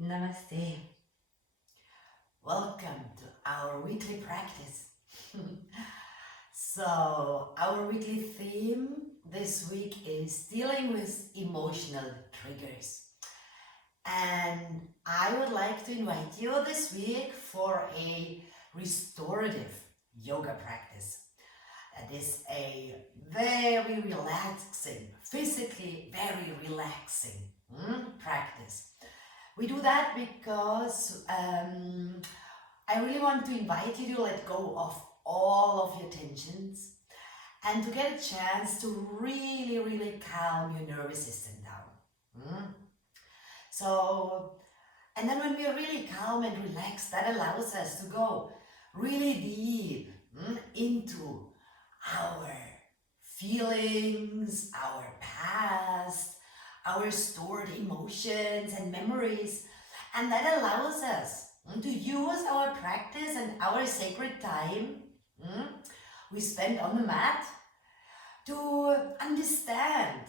Namaste. Welcome to our weekly practice. So, our weekly theme this week is dealing with emotional triggers. And I would like to invite you this week for a restorative yoga practice. That is a very relaxing, physically very relaxing practice. We do that because I really want to invite you to let go of all of your tensions and to get a chance to really calm your nervous system down. So, and then when we are really calm and relaxed, that allows us to go really deep into our feelings, our past, our stored emotions and memories, and that allows us to use our practice and our sacred time we spend on the mat to understand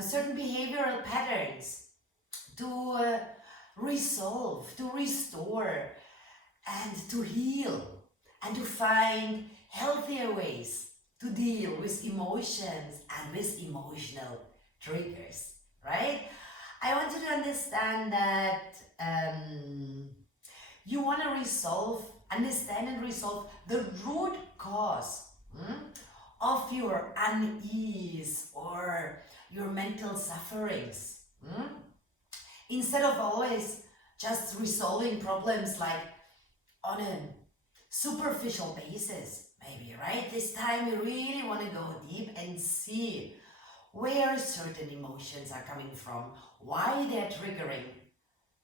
certain behavioral patterns, to resolve, to restore, and to heal, and to find healthier ways to deal with emotions and with emotional triggers, right? I want you to understand that you want to understand and resolve the root cause of your unease or your mental sufferings. Instead of always just resolving problems like on a superficial basis, maybe, right? This time you really want to go deep and see where certain emotions are coming from, why they're triggering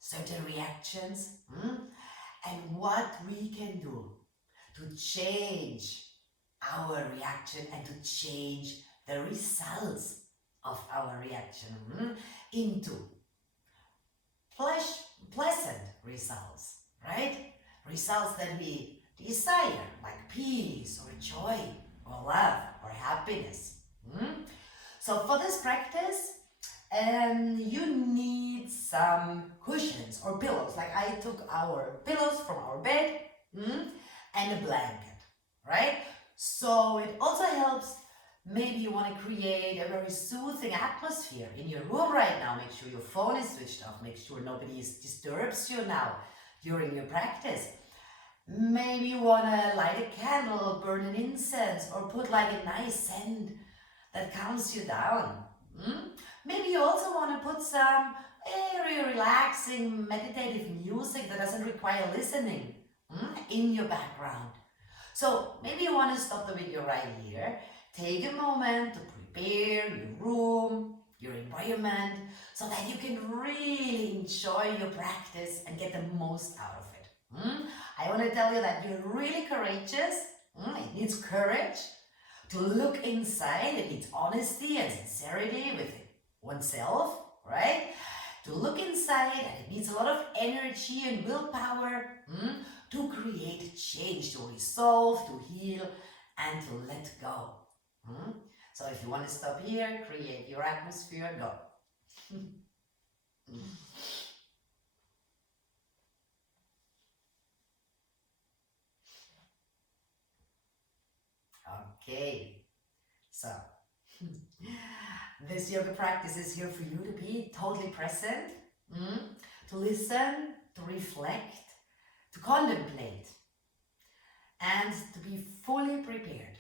certain reactions, and what we can do to change our reaction and to change the results of our reaction into pleasant results, right? Results that we desire, like peace or joy or love or happiness. So for this practice, you need some cushions or pillows. Like I took our pillows from our bed and a blanket, right? So it also helps. Maybe you want to create a very soothing atmosphere in your room right now. Make sure your phone is switched off. Make sure nobody disturbs you now during your practice. Maybe you want to light a candle, burn an incense, or put like a nice scent that calms you down. Maybe you also want to put some very relaxing meditative music that doesn't require listening in your background. So maybe you want to stop the video right here. Take a moment to prepare your room, your environment, so that you can really enjoy your practice and get the most out of it. I want to tell you that you're really courageous. It needs courage to look inside. It needs honesty and sincerity with oneself, right? To look inside, and it needs a lot of energy and willpower to create change, to resolve, to heal, and to let go. So if you want to stop here, create your atmosphere, go. Okay, so this yoga practice is here for you to be totally present, to listen, to reflect, to contemplate, and to be fully prepared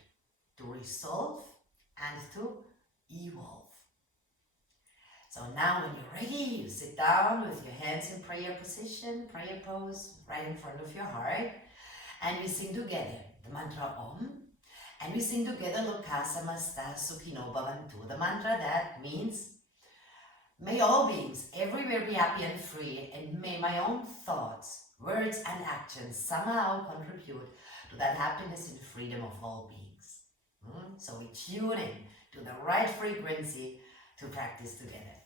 to resolve and to evolve. So now when you're ready, you sit down with your hands in prayer position, prayer pose, right in front of your heart, and we sing together the mantra Om, and we sing together Loka Samasta Sukhino Bhavantu, the mantra that means may all beings everywhere be happy and free, and may my own thoughts, words and actions somehow contribute to that happiness and freedom of all beings. So we tune in to the right frequency to practice together.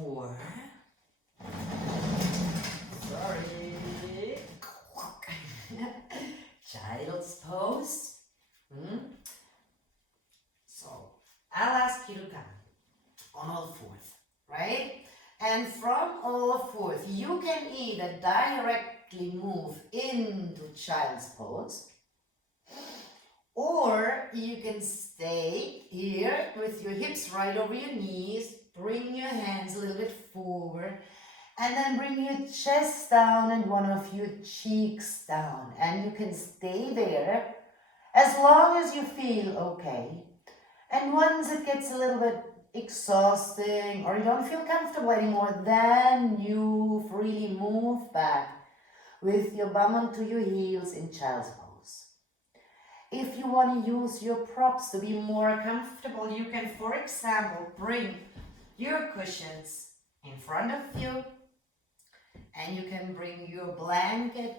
4. Sorry. Child's pose. So I'll ask you to come on all fours, right? And from all fours, you can either directly move into child's pose, or you can stay here with your hips right over your knees, bring your hands a little bit forward, and then bring your chest down and one of your cheeks down. And you can stay there as long as you feel okay. And once it gets a little bit exhausting or you don't feel comfortable anymore, then you freely move back with your bum onto your heels in child's pose. If you want to use your props to be more comfortable, you can, for example, bring your cushions in front of you, and you can bring your blanket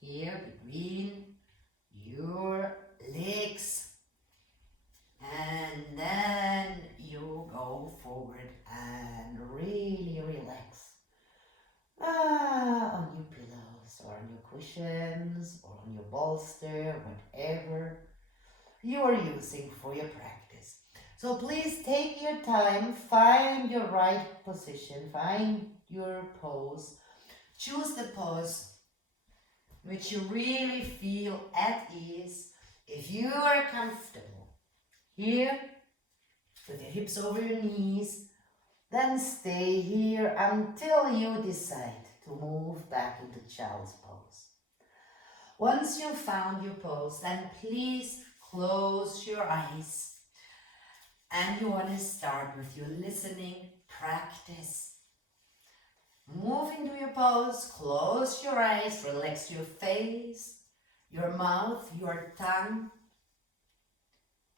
here between your legs, and then you go forward and really relax on your pillows or on your cushions or on your bolster, whatever you are using for your practice. So please take your time, find your right position, find your pose, choose the pose which you really feel at ease. If you are comfortable here with your hips over your knees, then stay here until you decide to move back into child's pose. Once you've found your pose, then please close your eyes. And you want to start with your listening practice. Move into your pose, close your eyes, relax your face, your mouth, your tongue,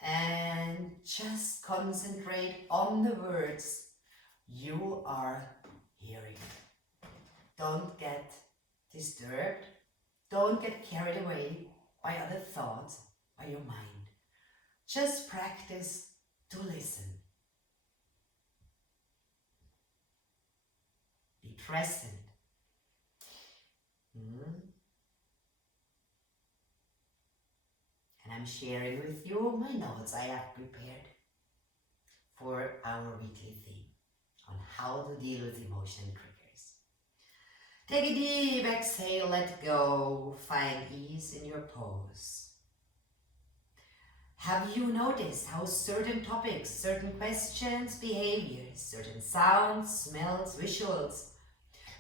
and just concentrate on the words you are hearing. Don't get disturbed. Don't get carried away by other thoughts, by your mind. Just practice to listen. Be present. And I'm sharing with you my notes I have prepared for our weekly theme on how to deal with emotion triggers. Take a deep exhale, let go, find ease in your pose. Have you noticed how certain topics, certain questions, behaviors, certain sounds, smells, visuals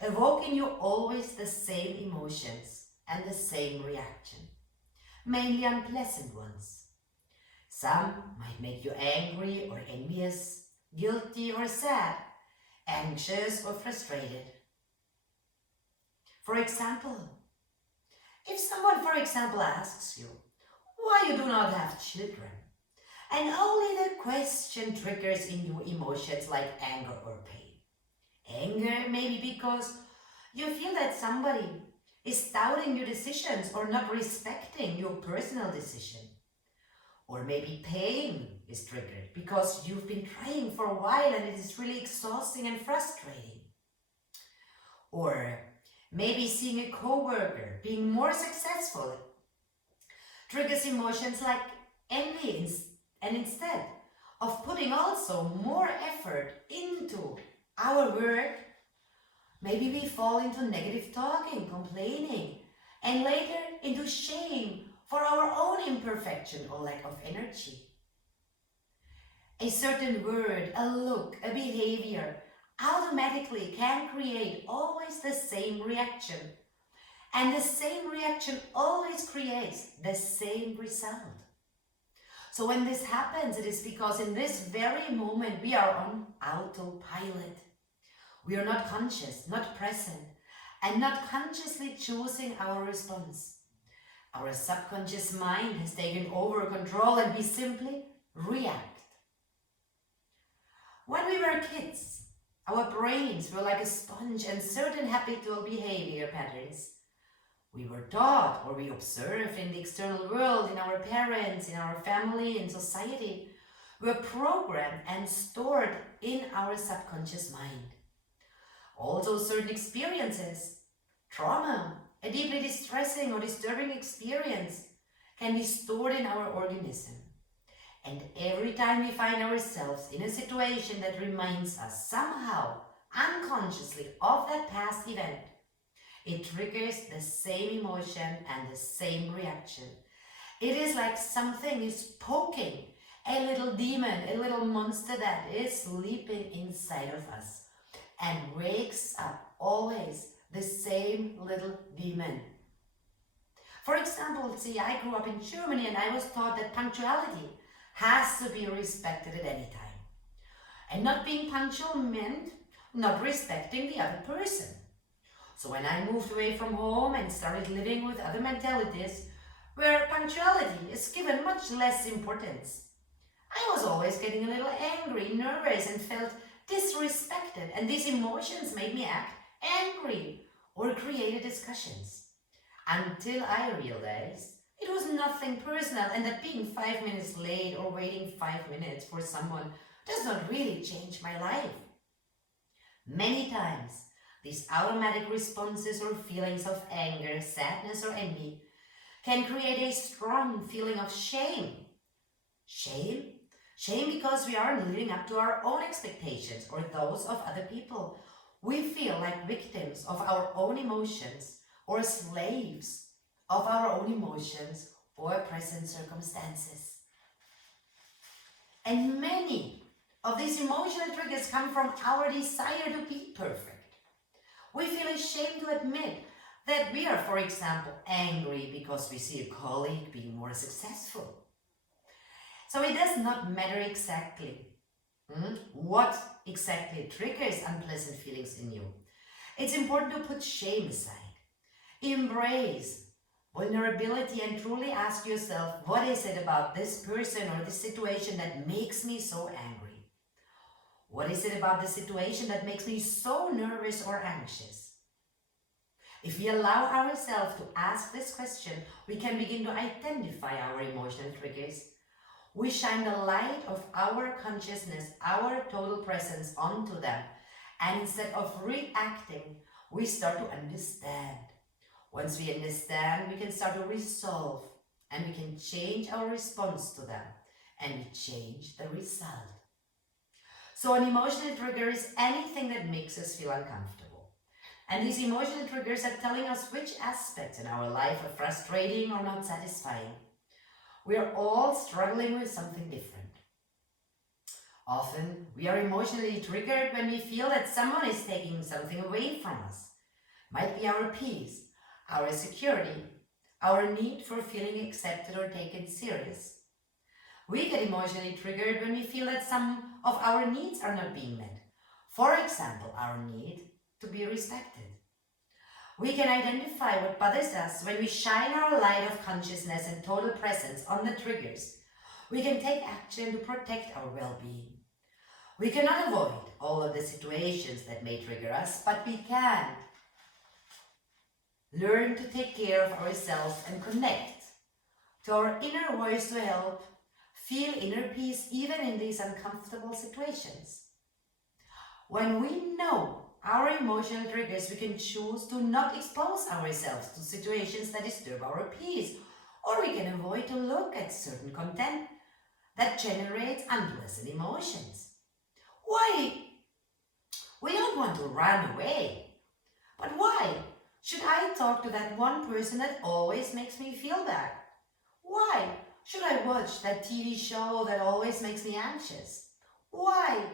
evoke in you always the same emotions and the same reaction, mainly unpleasant ones? Some might make you angry or envious, guilty or sad, anxious or frustrated. For example, if someone, asks you why you do not have children, and only the question triggers in you emotions like anger or pain. Anger maybe because you feel that somebody is doubting your decisions or not respecting your personal decision. Or maybe pain is triggered because you've been trying for a while and it is really exhausting and frustrating. Or maybe seeing a coworker being more successful triggers emotions like envy, and instead of putting also more effort into our work, maybe we fall into negative talking, complaining, and later into shame for our own imperfection or lack of energy. A certain word, a look, a behavior automatically can create always the same reaction. And the same reaction always creates the same result. So when this happens, it is because in this very moment we are on autopilot. We are not conscious, not present, and not consciously choosing our response. Our subconscious mind has taken over control and we simply react. When we were kids, our brains were like a sponge and certain habitual behavior patterns we were taught or we observed in the external world, in our parents, in our family, in society, were programmed and stored in our subconscious mind. Also, certain experiences, trauma, a deeply distressing or disturbing experience, can be stored in our organism. And every time we find ourselves in a situation that reminds us somehow, unconsciously, of that past event, it triggers the same emotion and the same reaction. It is like something is poking a little demon, a little monster that is sleeping inside of us and wakes up always the same little demon. For example, see, I grew up in Germany and I was taught that punctuality has to be respected at any time. And not being punctual meant not respecting the other person. So when I moved away from home and started living with other mentalities, where punctuality is given much less importance, I was always getting a little angry, nervous, and felt disrespected, and these emotions made me act angry or created discussions. Until I realized it was nothing personal and that being 5 minutes late or waiting 5 minutes for someone does not really change my life. Many times, these automatic responses or feelings of anger, sadness, or envy can create a strong feeling of shame. Shame? Shame because we aren't living up to our own expectations or those of other people. We feel like victims of our own emotions or slaves of our own emotions or present circumstances. And many of these emotional triggers come from our desire to be perfect. We feel ashamed to admit that we are, for example, angry because we see a colleague being more successful. So it does not matter exactly what exactly triggers unpleasant feelings in you. It's important to put shame aside. Embrace vulnerability and truly ask yourself, what is it about this person or this situation that makes me so angry? What is it about the situation that makes me so nervous or anxious? If we allow ourselves to ask this question, we can begin to identify our emotional triggers. We shine the light of our consciousness, our total presence onto them. And instead of reacting, we start to understand. Once we understand, we can start to resolve and we can change our response to them and we change the result. So an emotional trigger is anything that makes us feel uncomfortable. And these emotional triggers are telling us which aspects in our life are frustrating or not satisfying. We are all struggling with something different. Often, we are emotionally triggered when we feel that someone is taking something away from us. Might be our peace, our security, our need for feeling accepted or taken serious. We get emotionally triggered when we feel that some of our needs are not being met. For example, our need to be respected. We can identify what bothers us when we shine our light of consciousness and total presence on the triggers. We can take action to protect our well-being. We cannot avoid all of the situations that may trigger us, but we can learn to take care of ourselves and connect to our inner voice to help feel inner peace even in these uncomfortable situations. When we know our emotional triggers, we can choose to not expose ourselves to situations that disturb our peace, or we can avoid to look at certain content that generates unpleasant emotions. Why? We don't want to run away. But why should I talk to that one person that always makes me feel bad? Why should I watch that TV show that always makes me anxious? Why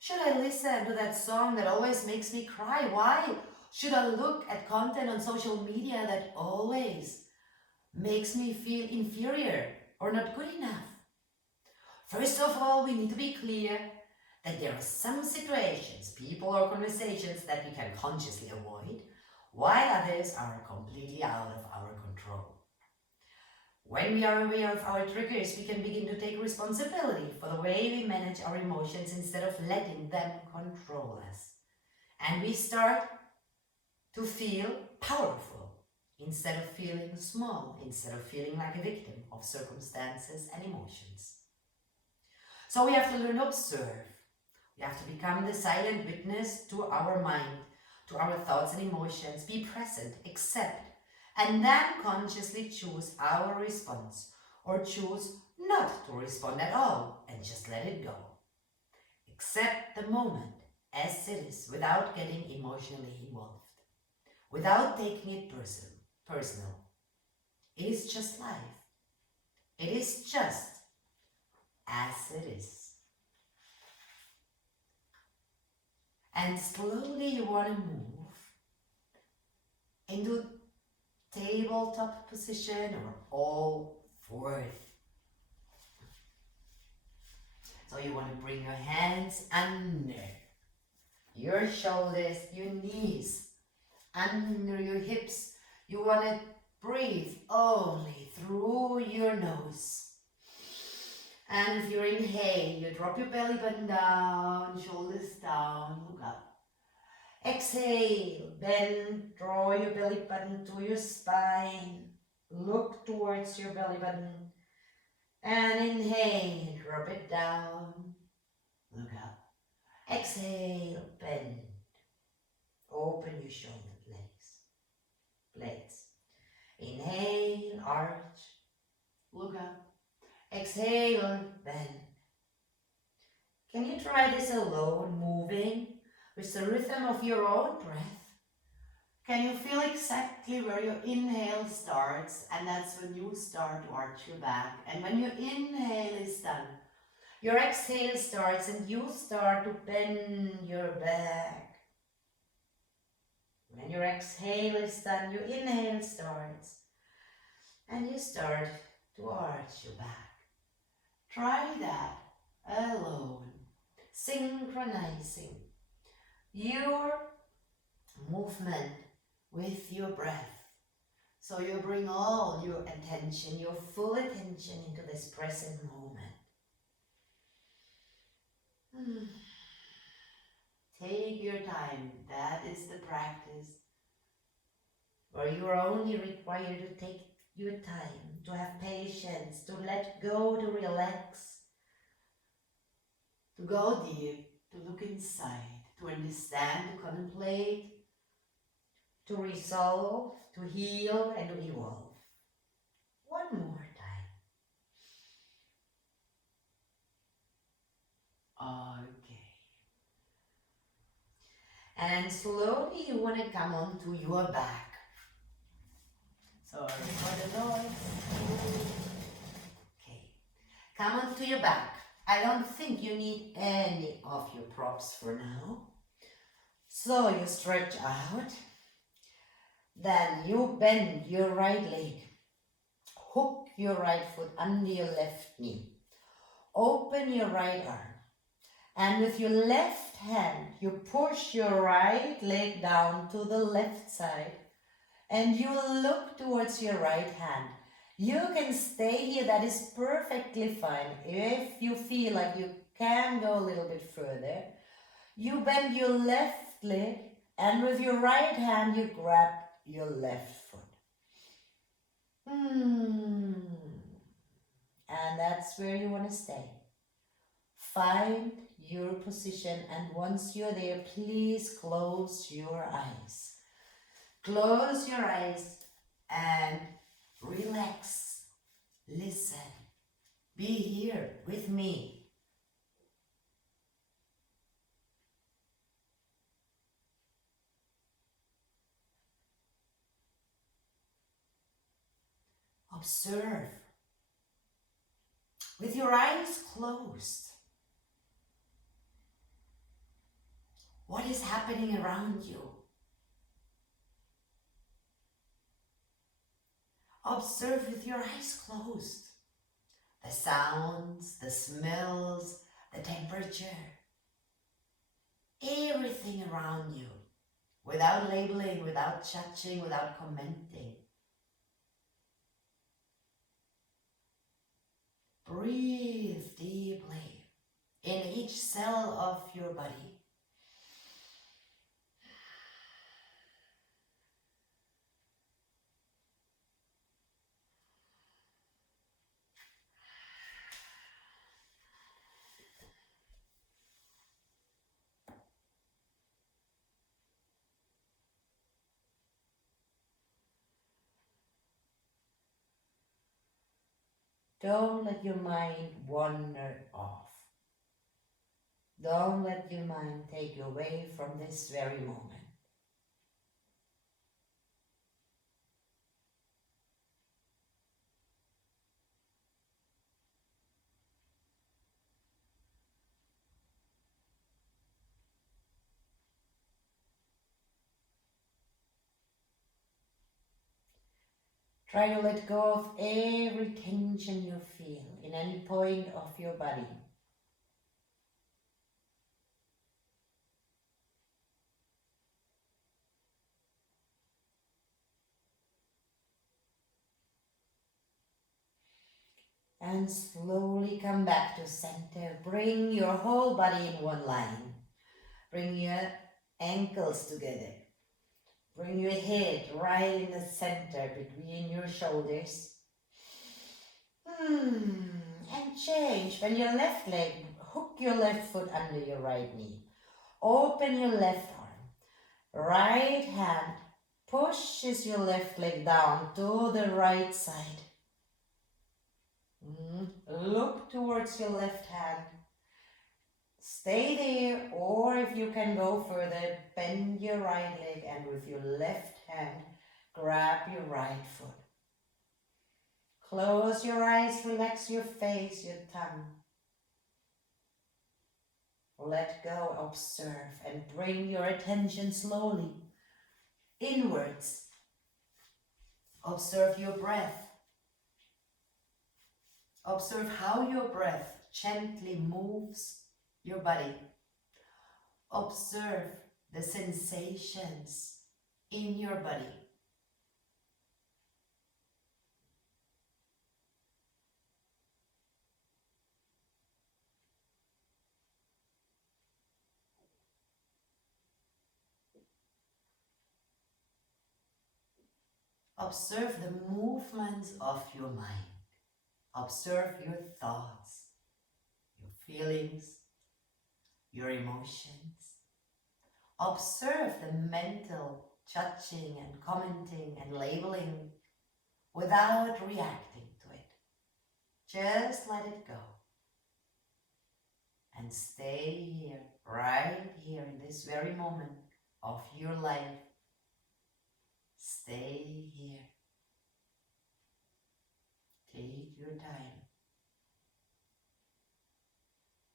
should I listen to that song that always makes me cry? Why should I look at content on social media that always makes me feel inferior or not good enough? First of all, we need to be clear that there are some situations, people or conversations that we can consciously avoid, while others are completely out of our control. When we are aware of our triggers, we can begin to take responsibility for the way we manage our emotions instead of letting them control us. And we start to feel powerful instead of feeling small, instead of feeling like a victim of circumstances and emotions. So we have to learn to observe. We have to become the silent witness to our mind, to our thoughts and emotions. Be present, accept, and then consciously choose our response, or choose not to respond at all and just let it go. Accept the moment as it is without getting emotionally involved, without taking it personal. It is just life. It is just as it is. And slowly you want to move into tabletop position or all fours. So you want to bring your hands under your shoulders, your knees, under your hips. You want to breathe only through your nose. And if you inhale, you drop your belly button down, shoulders down, look up. Exhale, bend, draw your belly button to your spine, look towards your belly button. And inhale, drop it down, look up. Exhale, bend, open your shoulder blades. Inhale, arch, look up. Exhale, bend. Can you try this alone, moving with the rhythm of your own breath? Can you feel exactly where your inhale starts, and that's when you start to arch your back. And when your inhale is done, your exhale starts and you start to bend your back. When your exhale is done, your inhale starts and you start to arch your back. Try that alone, synchronizing your movement with your breath. So you bring all your attention, your full attention into this present moment. Take your time. That is the practice where you are only required to take your time, to have patience, to let go, to relax, to go deep, to look inside, to understand, to contemplate, to resolve, to heal, and to evolve. One more time. Okay. And slowly you want to come onto your back. Sorry for the noise. Okay. Come onto your back. I don't think you need any of your props for now. So you stretch out. Then you bend your right leg. Hook your right foot under your left knee. Open your right arm. And with your left hand, you push your right leg down to the left side. And you look towards your right hand. You can stay here, that is perfectly fine. If you feel like you can go a little bit further, you bend your left leg and with your right hand you grab your left foot. And that's where you want to stay. Find your position, and once you're there, please close your eyes. Close your eyes and relax. Listen. Be here with me. Observe. With your eyes closed, what is happening around you? Observe with your eyes closed. The sounds, the smells, the temperature, everything around you, without labeling, without judging, without commenting. Breathe deeply in each cell of your body. Don't let your mind wander off. Don't let your mind take you away from this very moment. Try to let go of every tension you feel in any point of your body. And slowly come back to center. Bring your whole body in one line. Bring your ankles together. Bring your head right in the center between your shoulders. And change. When your left leg, hook your left foot under your right knee. Open your left arm. Right hand pushes your left leg down to the right side. Look towards your left hand. Stay there, or if you can go further, bend your right leg and with your left hand, grab your right foot. Close your eyes, relax your face, your tongue. Let go, observe, and bring your attention slowly inwards. Observe your breath. Observe how your breath gently moves your body. Observe the sensations in your body. Observe the movements of your mind. Observe your thoughts, your feelings, your emotions. Observe the mental judging and commenting and labeling without reacting to it. Just let it go. And stay here, right here in this very moment of your life. Stay here. Take your time.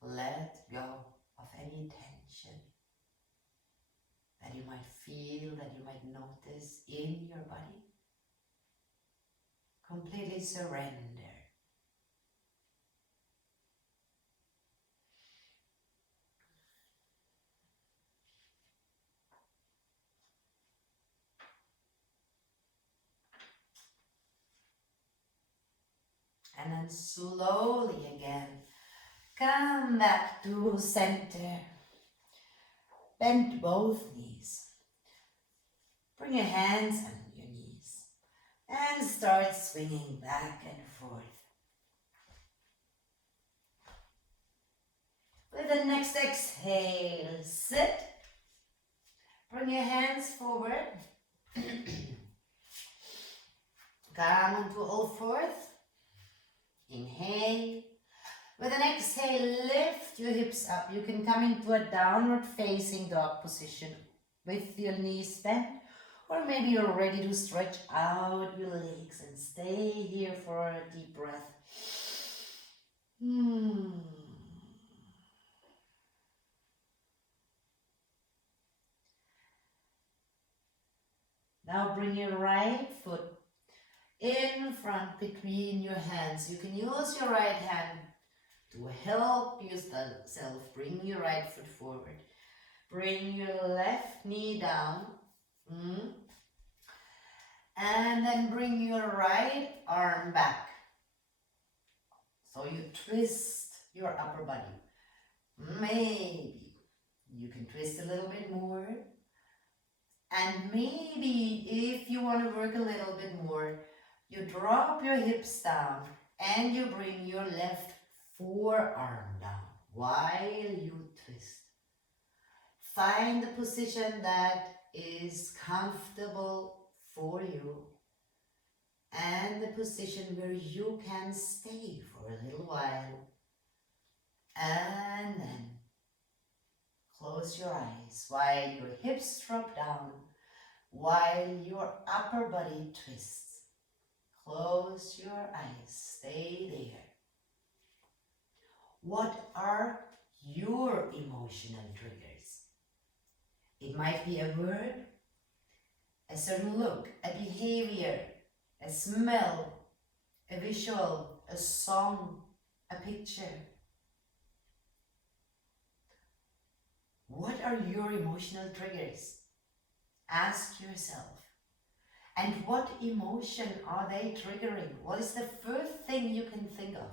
Let go of any tension that you might feel, that you might notice in your body. Completely surrender. And then slowly again, come back to center. Bend both knees. Bring your hands on your knees and start swinging back and forth. With the next exhale, sit. Bring your hands forward. Come onto all fours. Inhale. With an exhale, lift your hips up. You can come into a downward facing dog position with your knees bent, or maybe you're ready to stretch out your legs and stay here for a deep breath. Now bring your right foot in front between your hands. You can use your right hand to help yourself. Bring your right foot forward. Bring your left knee down. And then bring your right arm back. So you twist your upper body. Maybe you can twist a little bit more. And maybe if you want to work a little bit more, you drop your hips down and you bring your left forearm down while you twist. Find the position that is comfortable for you and the position where you can stay for a little while. And then close your eyes while your hips drop down, while your upper body twists. Close your eyes, stay there. What are your emotional triggers? It might be a word, a certain look, a behavior, a smell, a visual, a song, a picture. What are your emotional triggers? Ask yourself. And what emotion are they triggering? What is the first thing you can think of?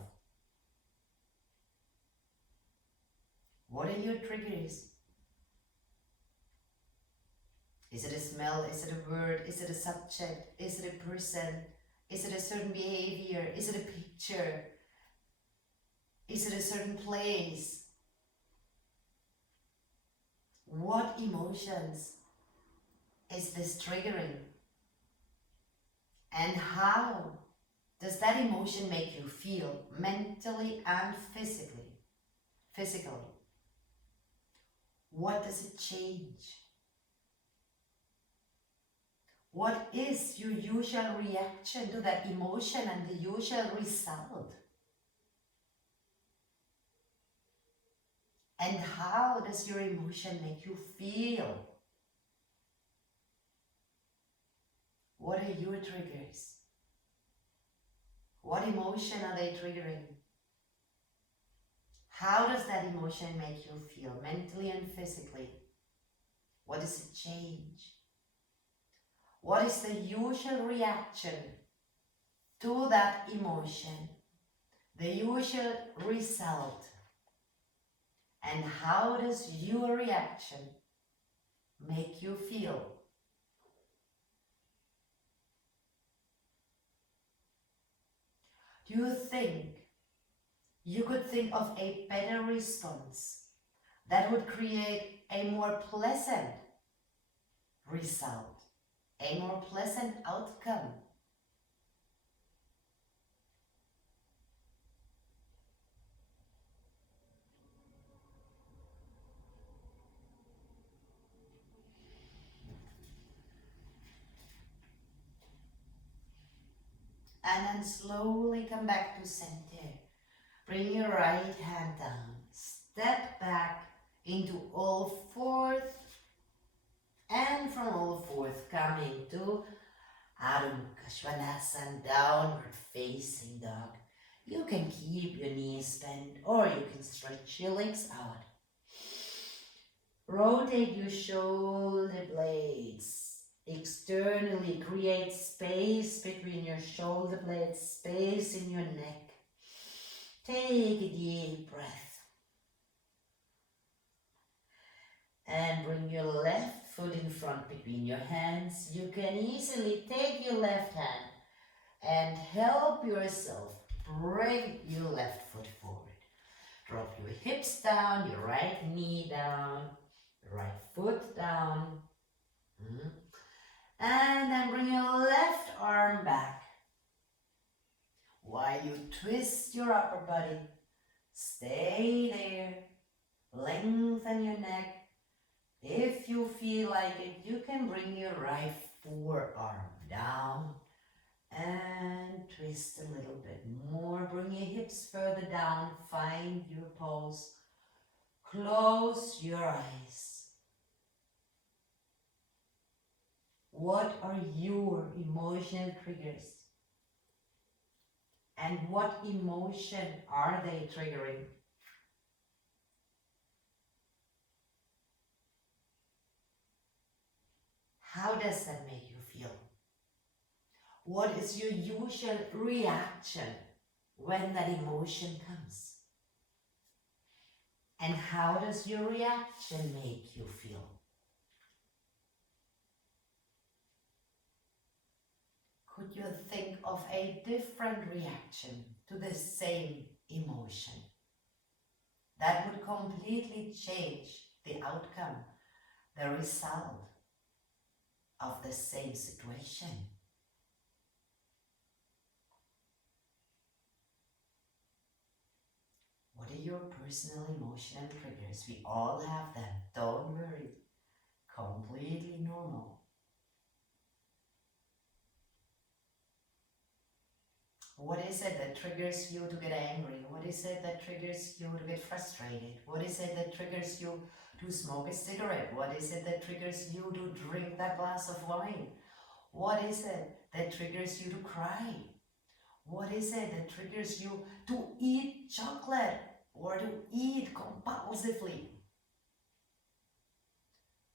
What are your triggers? Is it a smell? Is it a word? Is it a subject? Is it a person? Is it a certain behavior? Is it a picture? Is it a certain place? What emotions is this triggering? And how does that emotion make you feel mentally and physically? What does it change? What is your usual reaction to that emotion and the usual result? And how does your emotion make you feel? What are your triggers? What emotion are they triggering? How does that emotion make you feel mentally and physically? What does it change? What is the usual reaction to that emotion? The usual result? And how does your reaction make you feel? Do you think you could think of a better response that would create a more pleasant result, a more pleasant outcome? And then slowly come back to center. Bring your right hand down. Step back into all fours. And from all fours come into Adho Mukha Svanasana, downward facing dog. You can keep your knees bent or you can stretch your legs out. Rotate your shoulder blades externally, create space between your shoulder blades, space in your neck. Take a deep breath. And bring your left foot in front between your hands. You can easily take your left hand and help yourself bring your left foot forward. Drop your hips down, your right knee down, your right foot down. And then bring your left arm back. While you twist your upper body, stay there. Lengthen your neck. If you feel like it, you can bring your right forearm down and twist a little bit more. Bring your hips further down. Find your pose. Close your eyes. What are your emotional triggers? And what emotion are they triggering? How does that make you feel? What is your usual reaction when that emotion comes? And how does your reaction make you feel? Could you think of a different reaction to the same emotion? That would completely change the outcome, the result of the same situation. What are your personal emotional triggers? We all have them. Don't worry. Completely normal. What is it that triggers you to get angry? What is it that triggers you to get frustrated? What is it that triggers you to smoke a cigarette? What is it that triggers you to drink that glass of wine? What is it that triggers you to cry? What is it that triggers you to eat chocolate or to eat compulsively?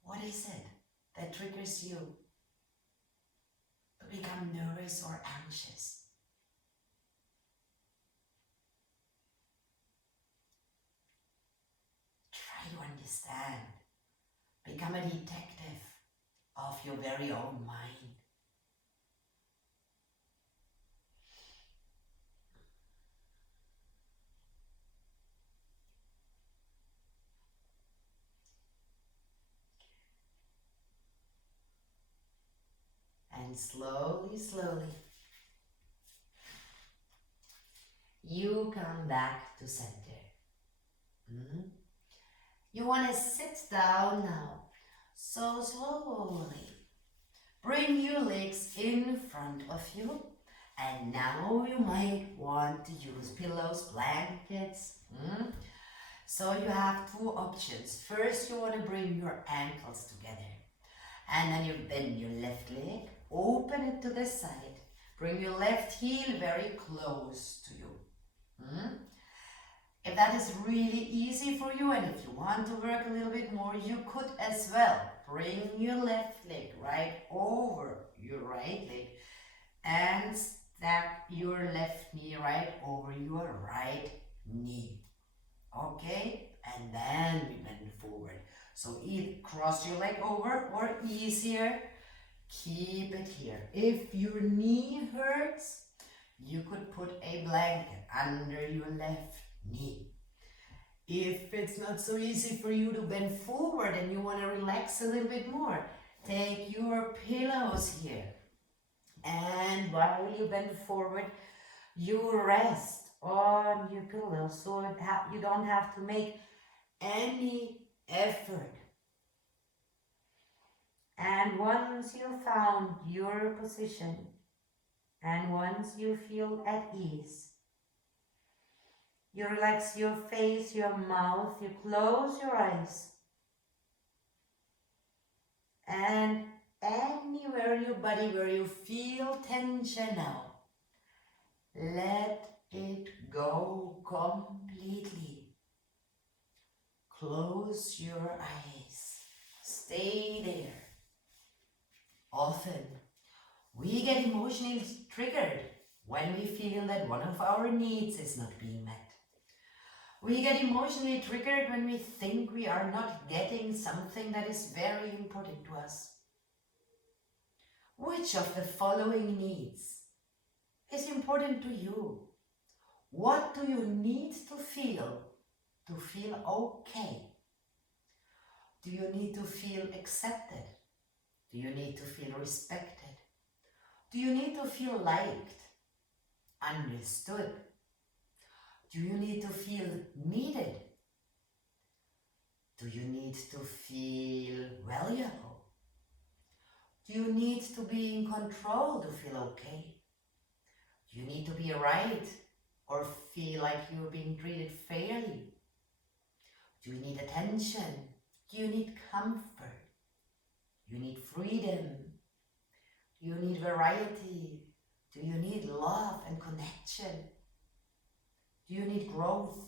What is it that triggers you to become nervous or anxious? Try to understand. Become a detective of your very own mind. And slowly, slowly, you come back to center. You want to sit down now. So slowly, bring your legs in front of you. And now you might want to use pillows, blankets. So you have two options. First, you want to bring your ankles together. And then you bend your left leg, open it to the side. Bring your left heel very close to you. If that is really easy for you and if you want to work a little bit more, you could as well bring your left leg right over your right leg and stack your left knee right over your right knee. Okay? And then we bend forward. So either cross your leg over or easier, keep it here. If your knee hurts, you could put a blanket under your left knee. If it's not so easy for you to bend forward and you want to relax a little bit more, take your pillows here. And while you bend forward, you rest on your pillow so you don't have to make any effort. And once you found your position, and once you feel at ease, you relax your face, your mouth, you close your eyes. And anywhere in your body where you feel tension now, let it go completely. Close your eyes. Stay there. Often, we get emotionally triggered when we feel that one of our needs is not being met. We get emotionally triggered when we think we are not getting something that is very important to us. Which of the following needs is important to you? What do you need to feel okay? Do you need to feel accepted? Do you need to feel respected? Do you need to feel liked, understood? Do you need to feel needed? Do you need to feel valuable? Do you need to be in control to feel okay? Do you need to be right or feel like you're being treated fairly? Do you need attention? Do you need comfort? Do you need freedom? Do you need variety? Do you need love and connection? Do you need growth?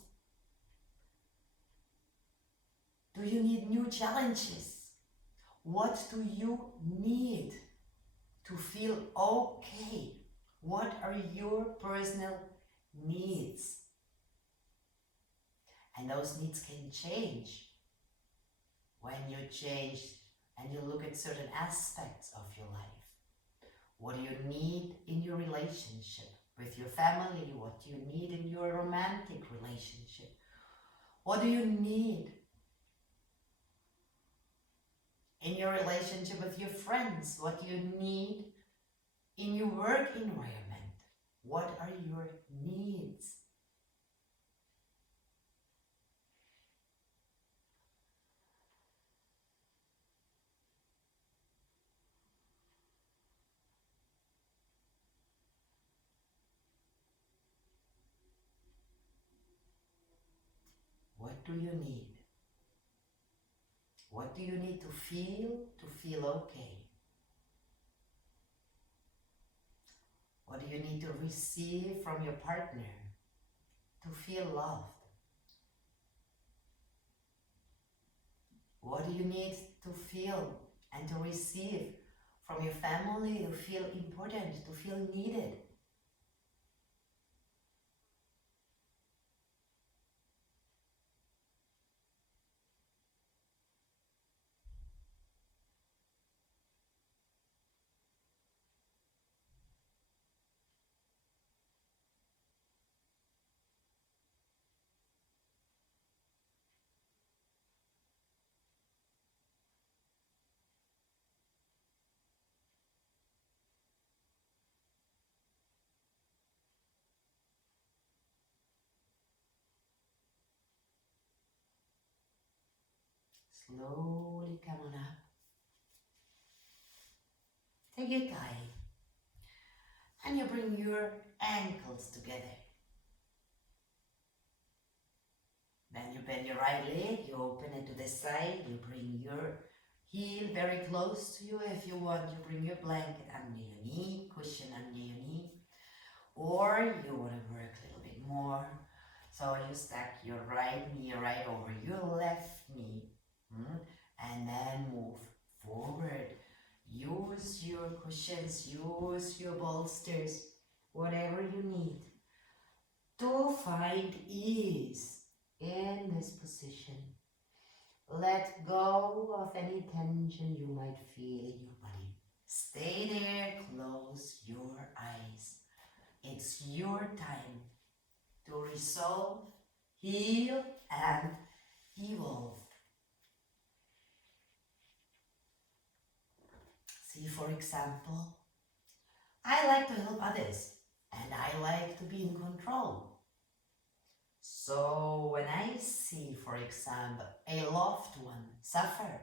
Do you need new challenges? What do you need to feel okay? What are your personal needs? And those needs can change when you change and you look at certain aspects of your life. What do you need in your relationship with your family? What do you need in your romantic relationship? What do you need in your relationship with your friends? What do you need in your work environment? What are your needs? do you need? What do you need to feel okay? What do you need to receive from your partner to feel loved? What do you need to feel and to receive from your family to feel important, to feel needed? Slowly come on up. Take your time. And you bring your ankles together. Then you bend your right leg, you open it to the side, you bring your heel very close to you. If you want, you bring your blanket under your knee, cushion under your knee. Or you want to work a little bit more. So you stack your right knee right over your left knee. And then move forward. Use your cushions, use your bolsters, whatever you need to find ease in this position. Let go of any tension you might feel in your body. Stay there, close your eyes. It's your time to resolve, heal, and evolve. See, for example, I like to help others and I like to be in control. So when I see, for example, a loved one suffer,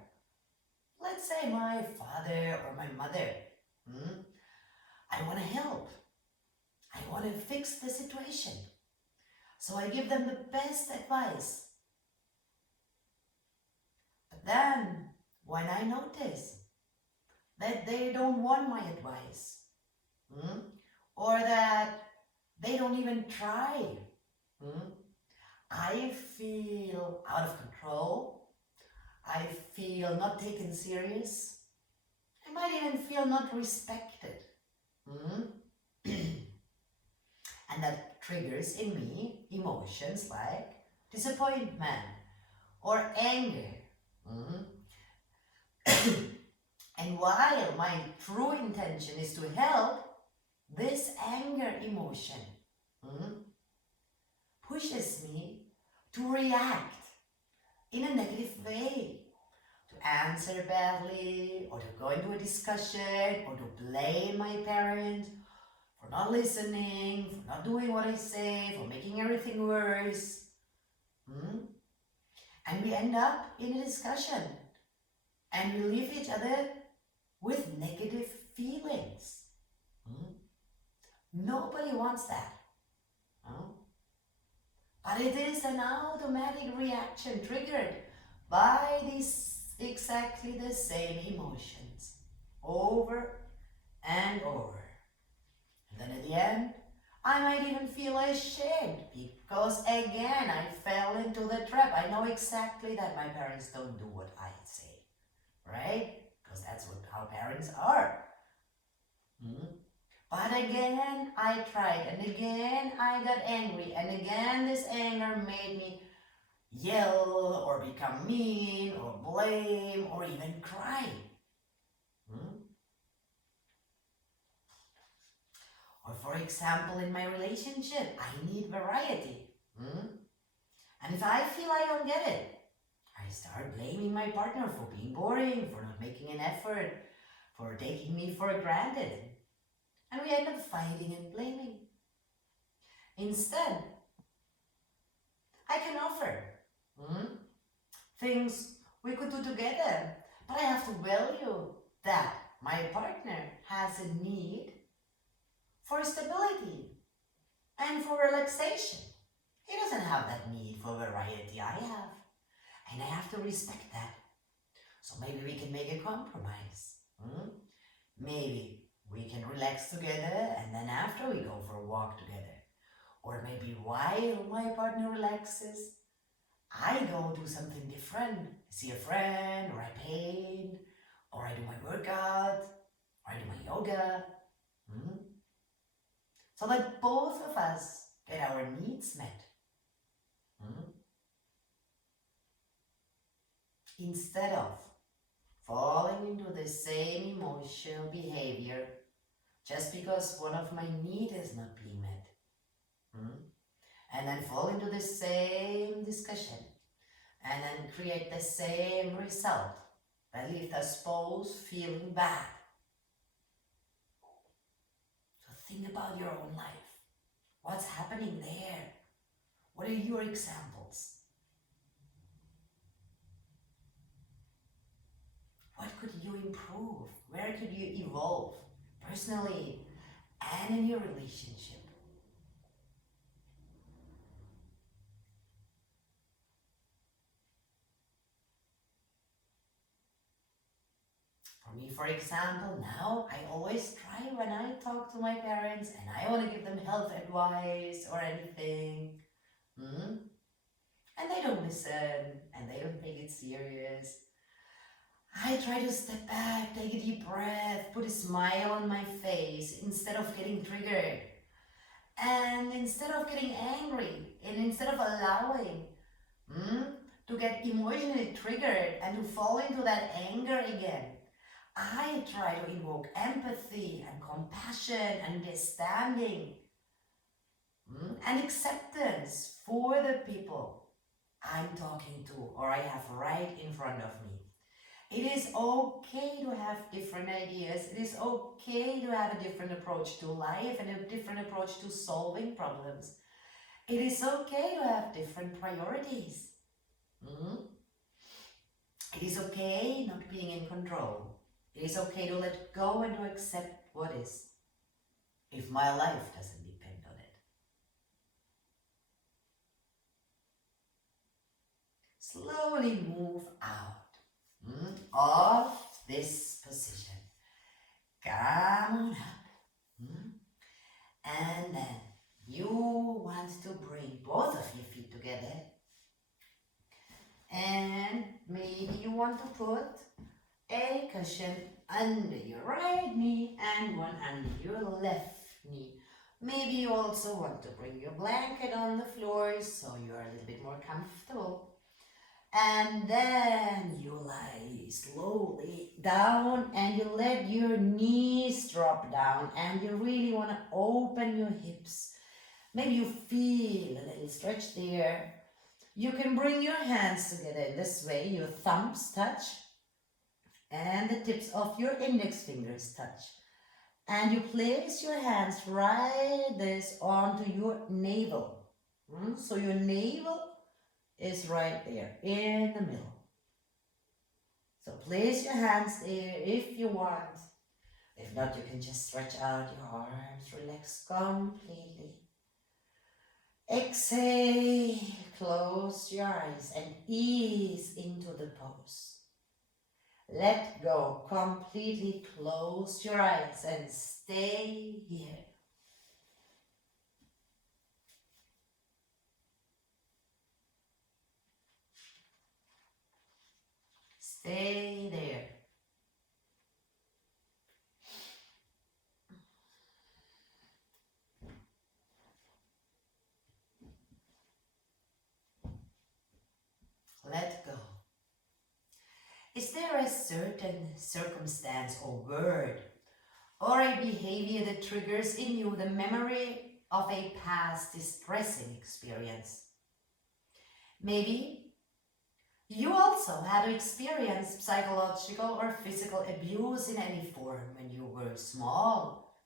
let's say my father or my mother, I want to help. I want to fix the situation. So I give them the best advice. But then, when I notice that they don't want my advice, or that they don't even try, I feel out of control. I feel not taken serious. I might even feel not respected. And that triggers in me emotions like disappointment or anger. And while my true intention is to help, this anger emotion pushes me to react in a negative way, to answer badly, or to go into a discussion, or to blame my parent for not listening, for not doing what I say, for making everything worse. And we end up in a discussion and we leave each other with negative feelings. Nobody wants that. But it is an automatic reaction triggered by these exactly the same emotions over and over. And then at the end, I might even feel ashamed because again I fell into the trap. I know exactly that my parents don't do what I say, right? Because that's how parents are. But again I tried, and again I got angry, and again this anger made me yell or become mean or blame or even cry. Or for example, in my relationship, I need variety. And if I feel I don't get it, I start blaming my partner for being boring, for not making an effort, for taking me for granted. And we end up fighting and blaming. Instead, I can offer things we could do together, but I have to value that my partner has a need for stability and for relaxation. He doesn't have that need for variety I have. And I have to respect that. So maybe we can make a compromise. Maybe we can relax together and then after we go for a walk together. Or maybe while my partner relaxes, I go do something different. See a friend, or I paint, or I do my workout, or I do my yoga. So that both of us get our needs met. Instead of falling into the same emotional behavior just because one of my needs is not being met. And then fall into the same discussion and then create the same result that leaves us both feeling bad. So think about your own life. What's happening there? What are your examples? What could you improve? Where could you evolve personally and in your relationship? For me, for example, now I always try when I talk to my parents and I want to give them health advice or anything. And they don't listen and they don't take it serious. I try to step back, take a deep breath, put a smile on my face instead of getting triggered. And instead of getting angry, and instead of allowing to get emotionally triggered and to fall into that anger again, I try to invoke empathy and compassion and understanding and acceptance for the people I'm talking to or I have right in front of me. It is okay to have different ideas. It is okay to have a different approach to life and a different approach to solving problems. It is okay to have different priorities. It is okay not being in control. It is okay to let go and to accept what is, if my life doesn't depend on it. Slowly move out of this position. Come on up. And then you want to bring both of your feet together. And maybe you want to put a cushion under your right knee and one under your left knee. Maybe you also want to bring your blanket on the floor so you're a little bit more comfortable. And then you lie slowly down and you let your knees drop down and you really want to open your hips. Maybe you feel a little stretch there. You can bring your hands together in this way. Your thumbs touch and the tips of your index fingers touch. And you place your hands right this onto your navel. So your navel is right there in the middle. So place your hands there if you want. If not, you can just stretch out your arms, relax completely. Exhale, close your eyes and ease into the pose. Let go, completely close your eyes and stay here. Stay there. Let go. Is there a certain circumstance or word or a behavior that triggers in you the memory of a past distressing experience? Maybe you also had to experience psychological or physical abuse in any form when you were small.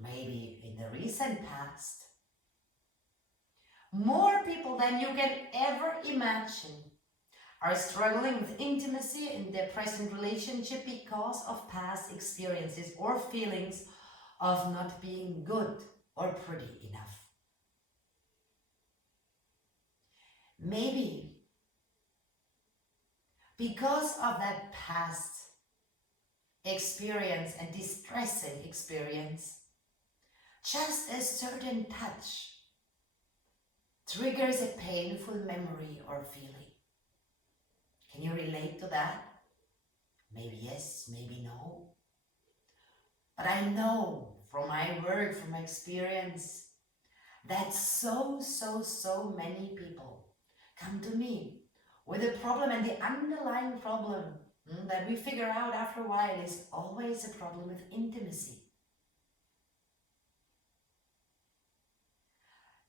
Maybe in the recent past. More people than you can ever imagine are struggling with intimacy in their present relationship because of past experiences or feelings of not being good or pretty enough. Maybe because of that past experience and distressing experience, just a certain touch triggers a painful memory or feeling. Can you relate to that? Maybe yes, maybe no. But I know from my work, from my experience, that so many people come to me with a problem, and the underlying problem that we figure out after a while is always a problem with intimacy.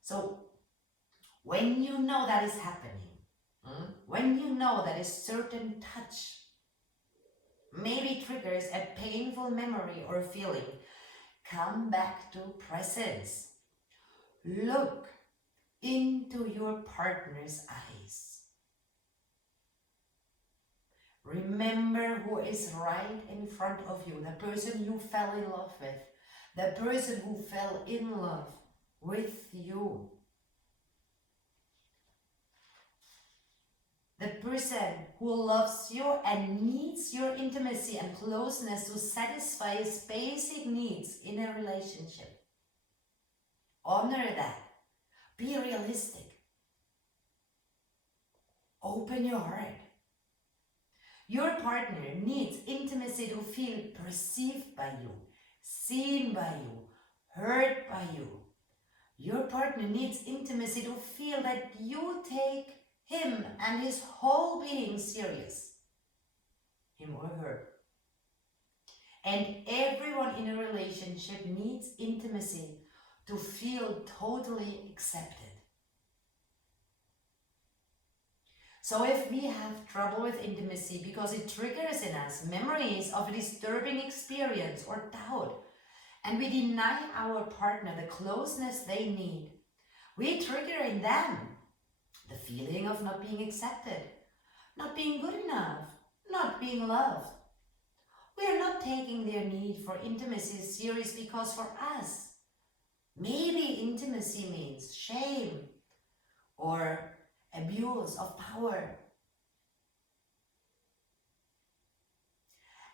So when you know that is happening, when you know that a certain touch maybe triggers a painful memory or feeling, come back to presence. Look into your partner's eyes. Remember who is right in front of you, the person you fell in love with, the person who fell in love with you. The person who loves you and needs your intimacy and closeness to satisfy his basic needs in a relationship. Honor that. Be realistic. Open your heart. Your partner needs intimacy to feel perceived by you, seen by you, heard by you. Your partner needs intimacy to feel that you take him and his whole being serious, him or her. And everyone in a relationship needs intimacy to feel totally accepted. So if we have trouble with intimacy because it triggers in us memories of a disturbing experience or doubt, and we deny our partner the closeness they need, we trigger in them the feeling of not being accepted, not being good enough, not being loved. We are not taking their need for intimacy serious because for us, maybe intimacy means shame or abuse of power.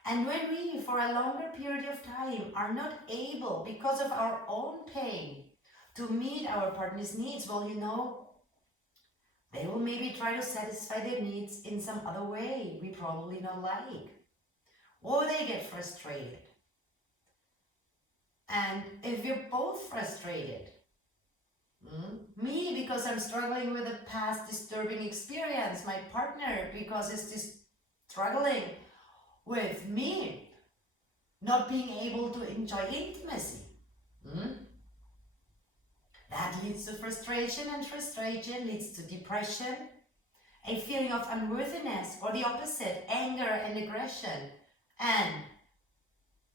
And when we, for a longer period of time, are not able, because of our own pain, to meet our partner's needs, well, you know, they will maybe try to satisfy their needs in some other way we probably not like. Or they get frustrated. And if you're both frustrated, me because I'm struggling with a past disturbing experience, my partner because he's struggling with me not being able to enjoy intimacy. That leads to frustration, and frustration leads to depression, a feeling of unworthiness, or the opposite, anger and aggression. And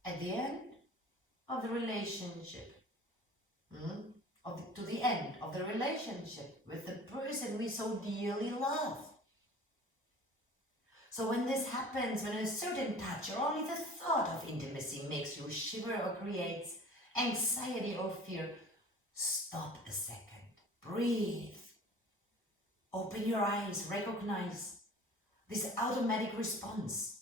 at the end of the relationship, to the end of the relationship with the person we so dearly love. So when this happens, when a certain touch or only the thought of intimacy makes you shiver or creates anxiety or fear, stop a second, breathe, open your eyes, recognize this automatic response.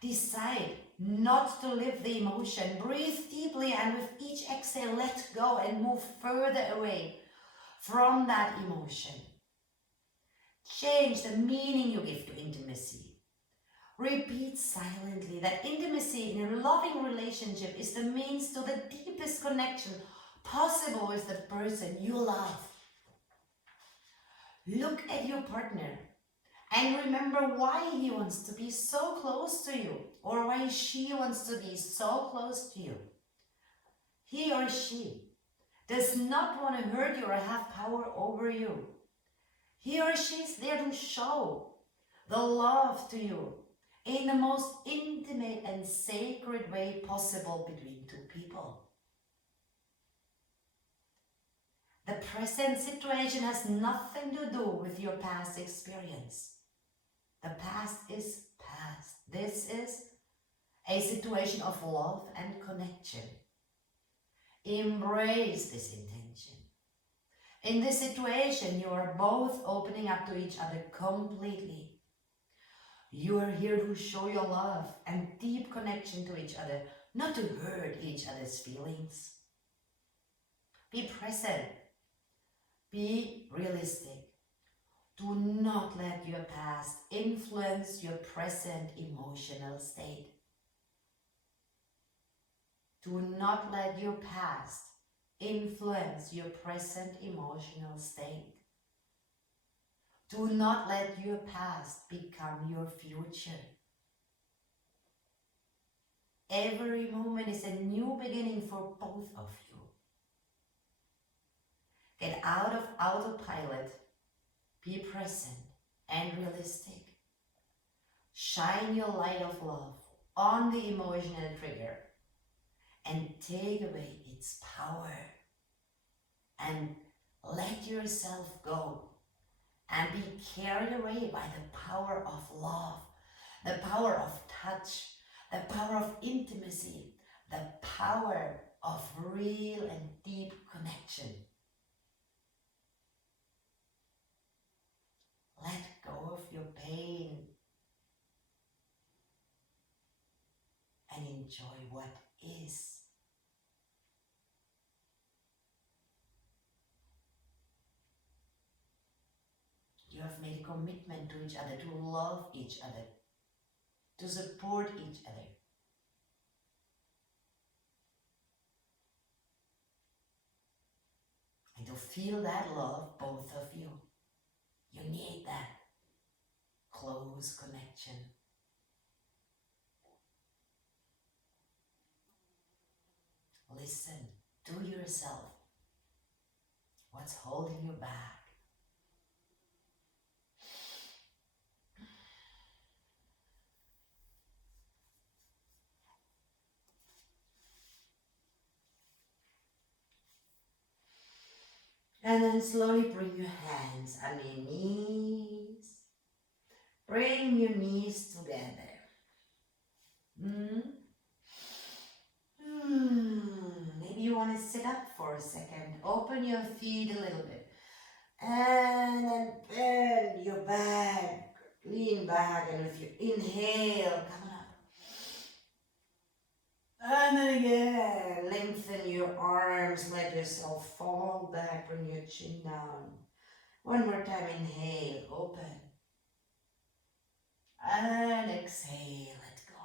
Decide not to live the emotion, breathe deeply, and with each exhale let go and move further away from that emotion. Change the meaning you give to intimacy. Repeat silently that intimacy in a loving relationship is the means to the deepest connection possible with the person you love. Look at your partner and remember why he wants to be so close to you, or why she wants to be so close to you. He or she does not want to hurt you or have power over you. He or she is there to show the love to you in the most intimate and sacred way possible between two people. The present situation has nothing to do with your past experience. The past is past. This is a situation of love and connection. Embrace this intention. In this situation, you are both opening up to each other completely. You are here to show your love and deep connection to each other, not to hurt each other's feelings. Be present. Be realistic. Do not let your past influence your present emotional state. Do not let your past influence your present emotional state. Do not let your past become your future. Every moment is a new beginning for both of you. Get out of autopilot. Be present and realistic. Shine your light of love on the emotional trigger and take away its power. And let yourself go and be carried away by the power of love, the power of touch, the power of intimacy, the power of real and deep connection. Let go of your pain and enjoy what is. You have made a commitment to each other, to love each other, to support each other. And to feel that love, both of you. You need that close connection. Listen to yourself. What's holding you back? And then slowly bring your hands under your knees. Bring your knees together. Maybe you want to sit up for a second. Open your feet a little bit. And then bend your back. Lean back. And if you inhale, come on up. And then again, lengthen your arms. Let yourself fall back. Bring your chin down. One more time. Inhale. Open. And exhale. Let go.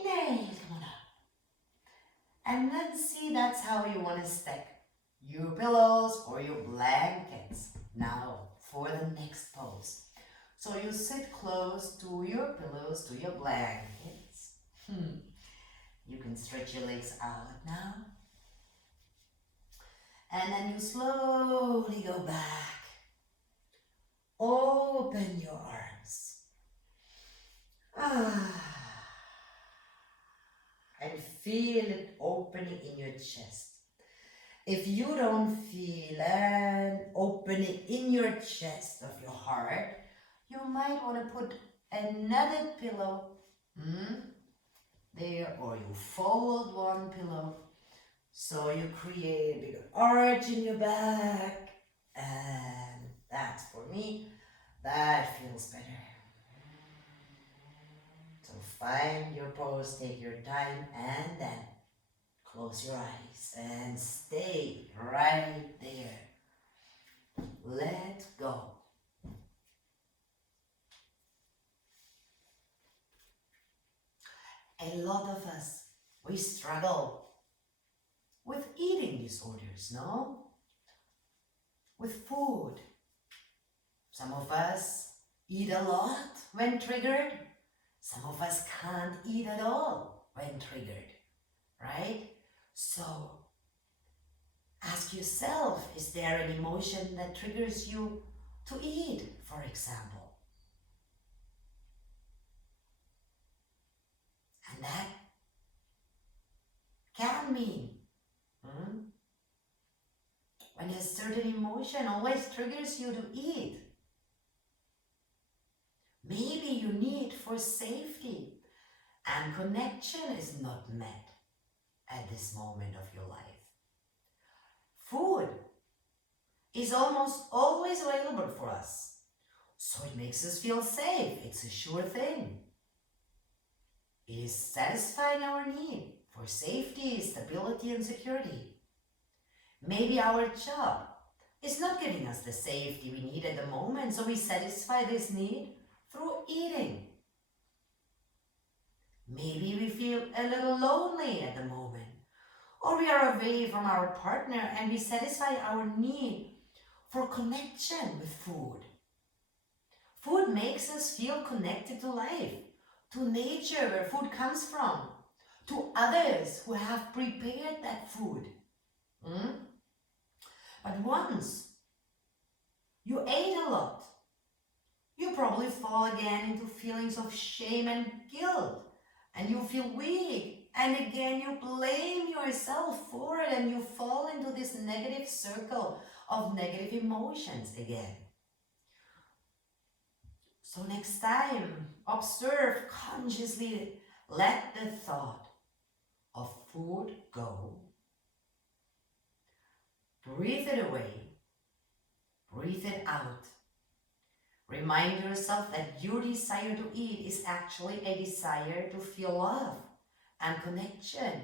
Inhale. Come on up. And then see, that's how you want to stack your pillows or your blankets. Now for the next pose. So you sit close to your pillows, to your blankets. You can stretch your legs out now. And then you slowly go back. Open your arms. And feel it opening in your chest. If you don't feel an opening in your chest of your heart, you might want to put another pillow there, or you fold one pillow. So you create a bigger arch in your back. And that's, for me, that feels better. So find your pose, take your time, and then close your eyes and stay right there. Let go. A lot of us, we struggle with eating disorders, no? With food. Some of us eat a lot when triggered. Some of us can't eat at all when triggered, right? So ask yourself, is there an emotion that triggers you to eat, for example? And that can mean when a certain emotion always triggers you to eat. Maybe your need for safety and connection is not met at this moment of your life. Food is almost always available for us. So it makes us feel safe. It's a sure thing. It is satisfying our need for safety, stability, and security. Maybe our job is not giving us the safety we need at the moment, so we satisfy this need through eating. Maybe we feel a little lonely at the moment, or we are away from our partner and we satisfy our need for connection with food. Food makes us feel connected to life, to nature where food comes from, to others who have prepared that food. But once you ate a lot, you probably fall again into feelings of shame and guilt, and you feel weak, and again you blame yourself for it, and you fall into this negative circle of negative emotions again. So next time, observe consciously, let the thought of food go. Breathe it away. Breathe it out. Remind yourself that your desire to eat is actually a desire to feel love and connection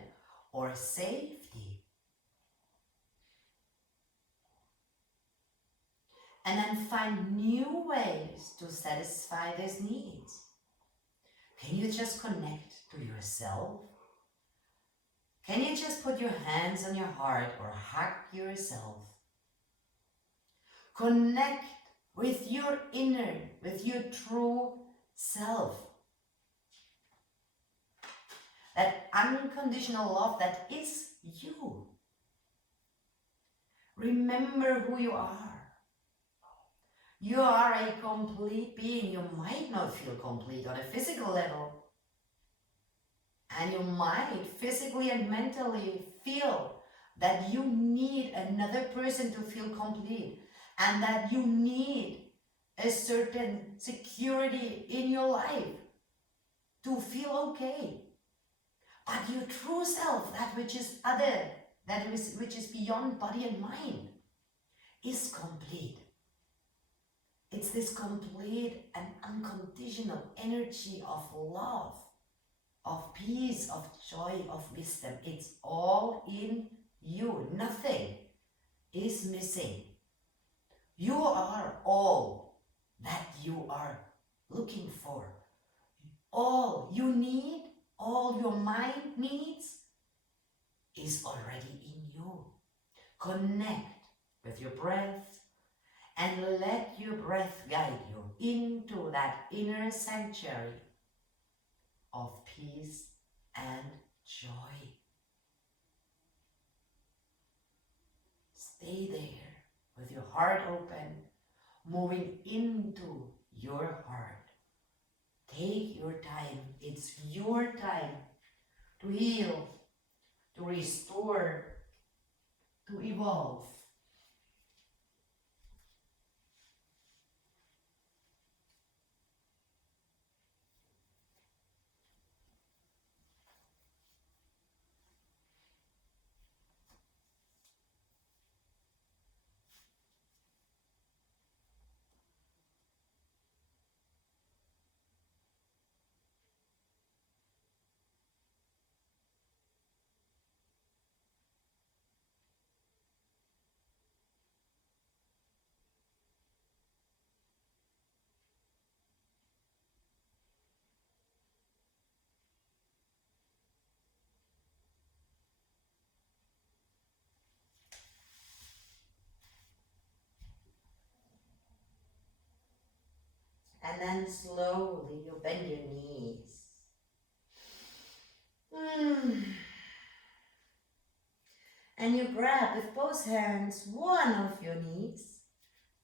or safety. And then find new ways to satisfy these needs. Can you just connect to yourself? Can you just put your hands on your heart or hug yourself? Connect with your inner, with your true self. That unconditional love that is you. Remember who you are. You are a complete being. You might not feel complete on a physical level. And you might physically and mentally feel that you need another person to feel complete, and that you need a certain security in your life to feel okay. But your true self, that which is other, which is beyond body and mind, is complete. It's this complete and unconditional energy of love, of peace, of joy, of wisdom. It's all in you. Nothing is missing. You are all that you are looking for. All you need, all your mind needs, is already in you. Connect with your breath and let your breath guide you into that inner sanctuary of peace and joy. Stay there with your heart open, moving into your heart. Take your time. It's your time to heal, to restore, to evolve. And then slowly you bend your knees. And you grab with both hands one of your knees,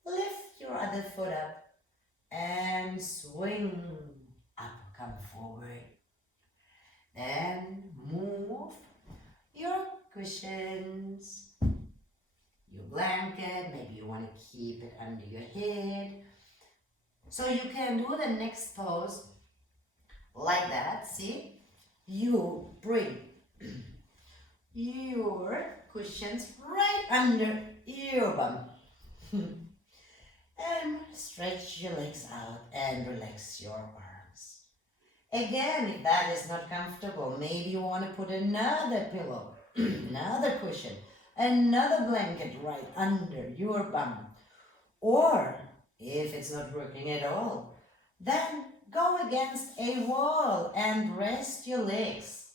lift your other foot up, and swing up, come forward. Then move your cushions, your blanket, maybe you want to keep it under your head. So you can do the next pose like that, see? You bring your cushions right under your bum. And stretch your legs out and relax your arms. Again, if that is not comfortable, maybe you want to put another pillow, another cushion, another blanket right under your bum. Or, if it's not working at all, then go against a wall and rest your legs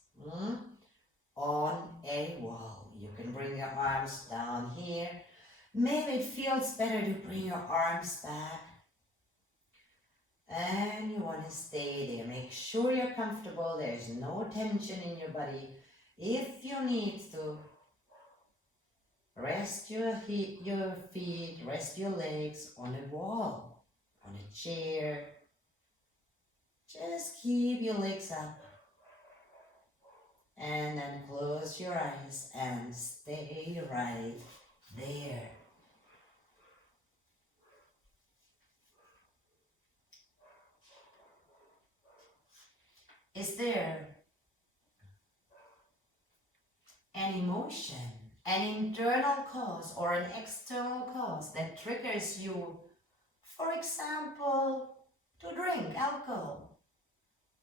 on a wall. You can bring your arms down here. Maybe it feels better to bring your arms back. And you want to stay there. Make sure you're comfortable. There's no tension in your body. If you need to, rest your feet, rest your legs on a wall, on a chair. Just keep your legs up. And then close your eyes and stay right there. Is there an emotion, an internal cause or an external cause that triggers you, for example, to drink alcohol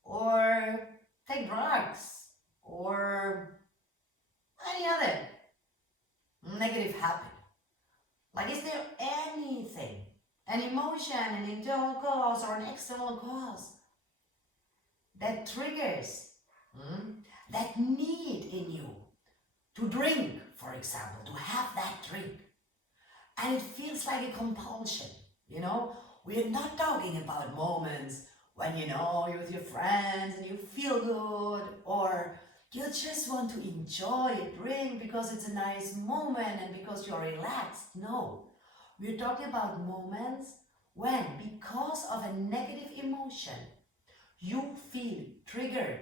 or take drugs or any other negative habit? Like, is there anything, an emotion, an internal cause or an external cause that triggers that need in you to drink, for example, to have that drink? And it feels like a compulsion, you know? We're not talking about moments when, you know, you're with your friends and you feel good, or you just want to enjoy a drink because it's a nice moment and because you're relaxed. No, we're talking about moments when, because of a negative emotion, you feel triggered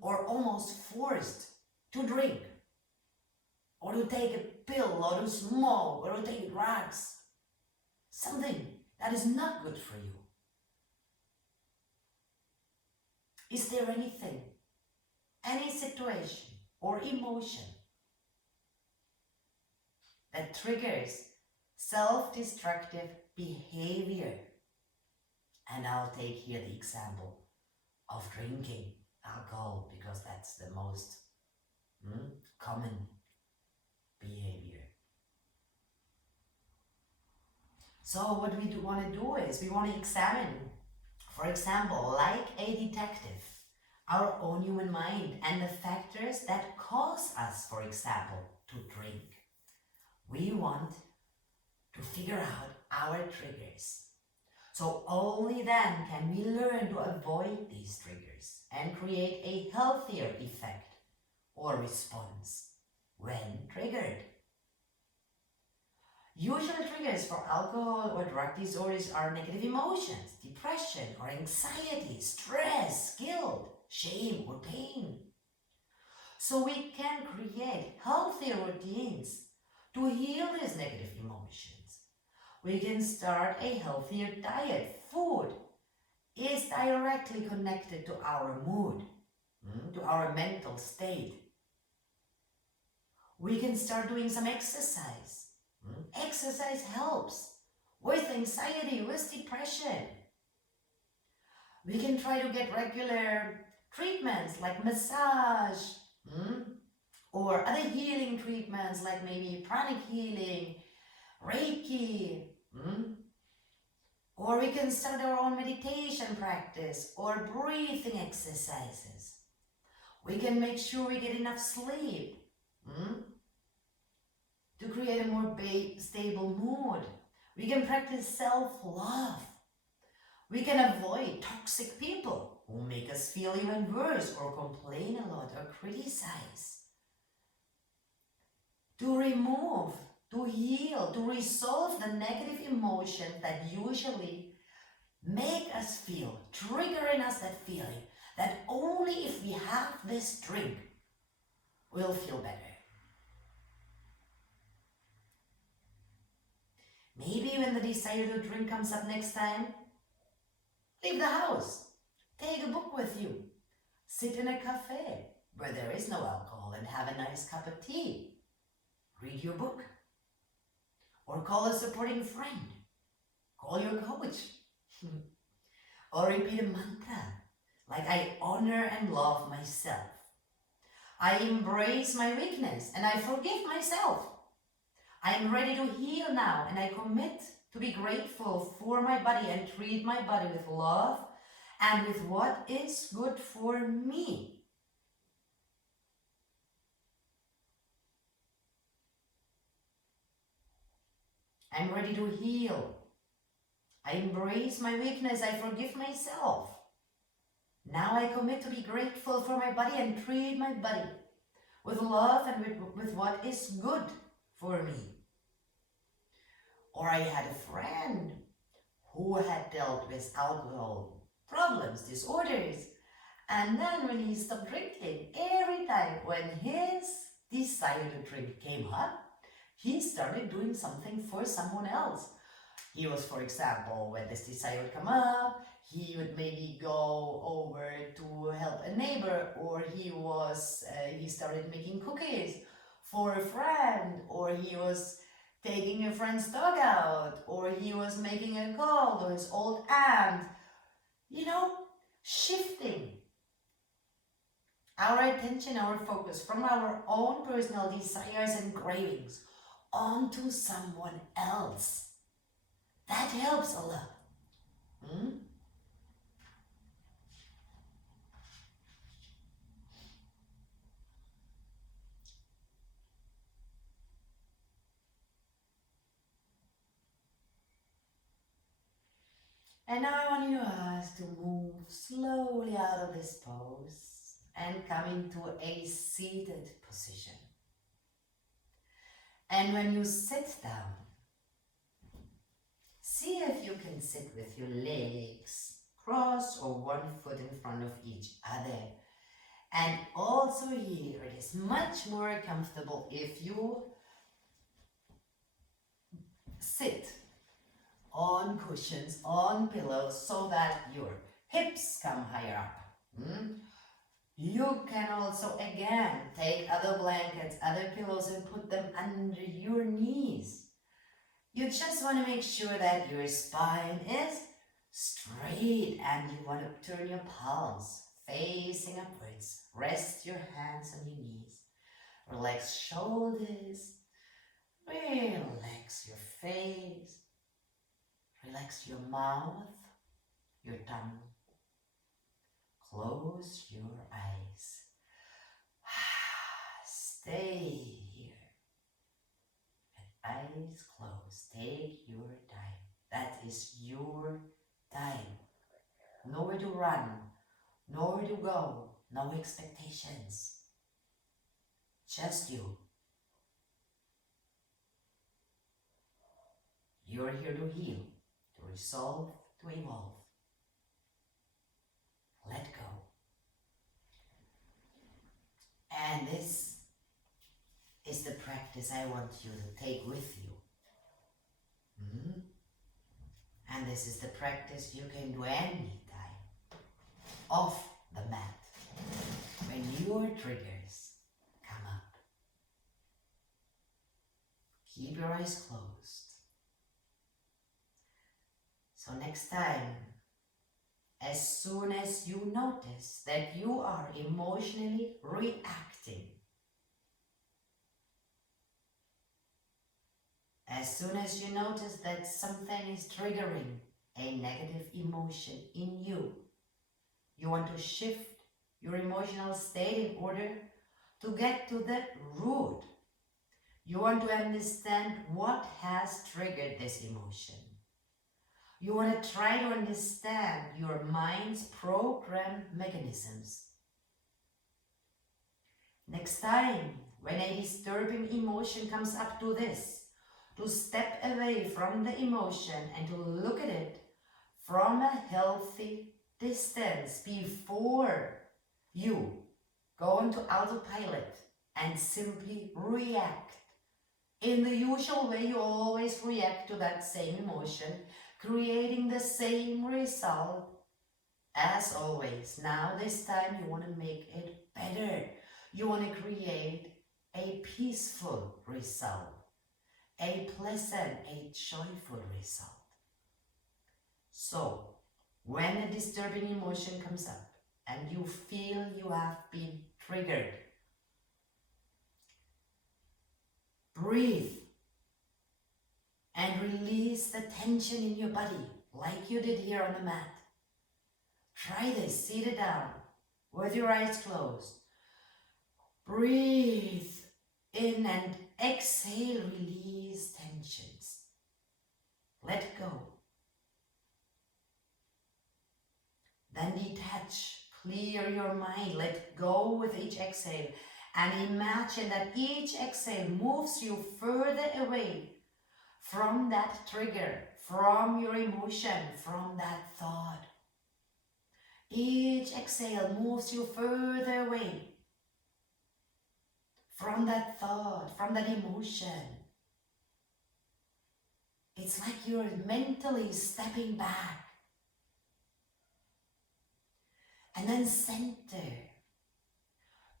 or almost forced to drink, or to take a pill, or to smoke, or to take drugs. Something that is not good for you. Is there anything, any situation or emotion that triggers self-destructive behavior? And I'll take here the example of drinking alcohol because that's the most common behavior. So what we want to do is we want to examine, for example, like a detective, our own human mind and the factors that cause us, for example, to drink. We want to figure out our triggers. So only then can we learn to avoid these triggers and create a healthier effect or response when triggered. Usual triggers for alcohol or drug disorders are negative emotions, depression or anxiety, stress, guilt, shame or pain. So we can create healthier routines to heal these negative emotions. We can start a healthier diet. Food is directly connected to our mood, to our mental state. We can start doing some exercise. Exercise helps with anxiety, with depression. We can try to get regular treatments like massage or other healing treatments like maybe pranic healing, Reiki, or we can start our own meditation practice or breathing exercises. We can make sure we get enough sleep to create a more stable mood. We can practice self-love. We can avoid toxic people who make us feel even worse or complain a lot or criticize. To remove, to heal, to resolve the negative emotions that usually make us feel, trigger in us that feeling that only if we have this drink, we'll feel better. Maybe when the desire to drink comes up next time, leave the house, take a book with you, sit in a cafe where there is no alcohol and have a nice cup of tea, read your book. or call a supporting friend, call your coach, or repeat a mantra like I honor and love myself. I embrace my weakness and I forgive myself. I am ready to heal now and I commit to be grateful for my body and treat my body with love and with what is good for me. I'm ready to heal. I embrace my weakness. I forgive myself. Now I commit to be grateful for my body and treat my body with love and with what is good for me. Or I had a friend who had dealt with alcohol problems, disorders, and then when he stopped drinking, every time when his desire to drink came up, he started doing something for someone else. He was, for example, when this desire would come up, he would maybe go over to help a neighbor, or he started making cookies for a friend, or he was taking a friend's dog out, or he was making a call to his old aunt. You know, shifting our attention, our focus from our own personal desires and cravings onto someone else. That helps a lot. And now I want you to move slowly out of this pose and come into a seated position. And when you sit down, see if you can sit with your legs crossed or one foot in front of each other. And also here, it is much more comfortable if you sit on cushions, on pillows, so that your hips come higher up. You can also, again, take other blankets, other pillows, and put them under your knees. You just want to make sure that your spine is straight, and you want to turn your palms facing upwards. Rest your hands on your knees. Relax shoulders. Relax your face. Relax your mouth, your tongue. Close your eyes. Stay here. Eyes closed. Take your time. That is your time. Nowhere to run, nowhere to go, no expectations. Just you. You're here to heal, to resolve, to evolve. Let go. And this is the practice I want you to take with you. And this is the practice you can do anytime, off the mat, when your triggers come up. Keep your eyes closed. So next time, as soon as you notice that you are emotionally reacting, as soon as you notice that something is triggering a negative emotion in you, you want to shift your emotional state in order to get to the root. You want to understand what has triggered this emotion. You want to try to understand your mind's program mechanisms. Next time, when a disturbing emotion comes up to this, to step away from the emotion and to look at it from a healthy distance before you go into autopilot and simply react. In the usual way, you always react to that same emotion, creating the same result as always. Now, this time, you want to make it better. You want to create a peaceful result, a pleasant, a joyful result. So, when a disturbing emotion comes up and you feel you have been triggered, breathe and release the tension in your body like you did here on the mat. Try this, seated down with your eyes closed. Breathe in and exhale, release tensions. Let go. Then detach, clear your mind, let go with each exhale, and imagine that each exhale moves you further away from that trigger, from your emotion, from that thought. Each exhale moves you further away from that thought, from that emotion. It's like you're mentally stepping back. And then center.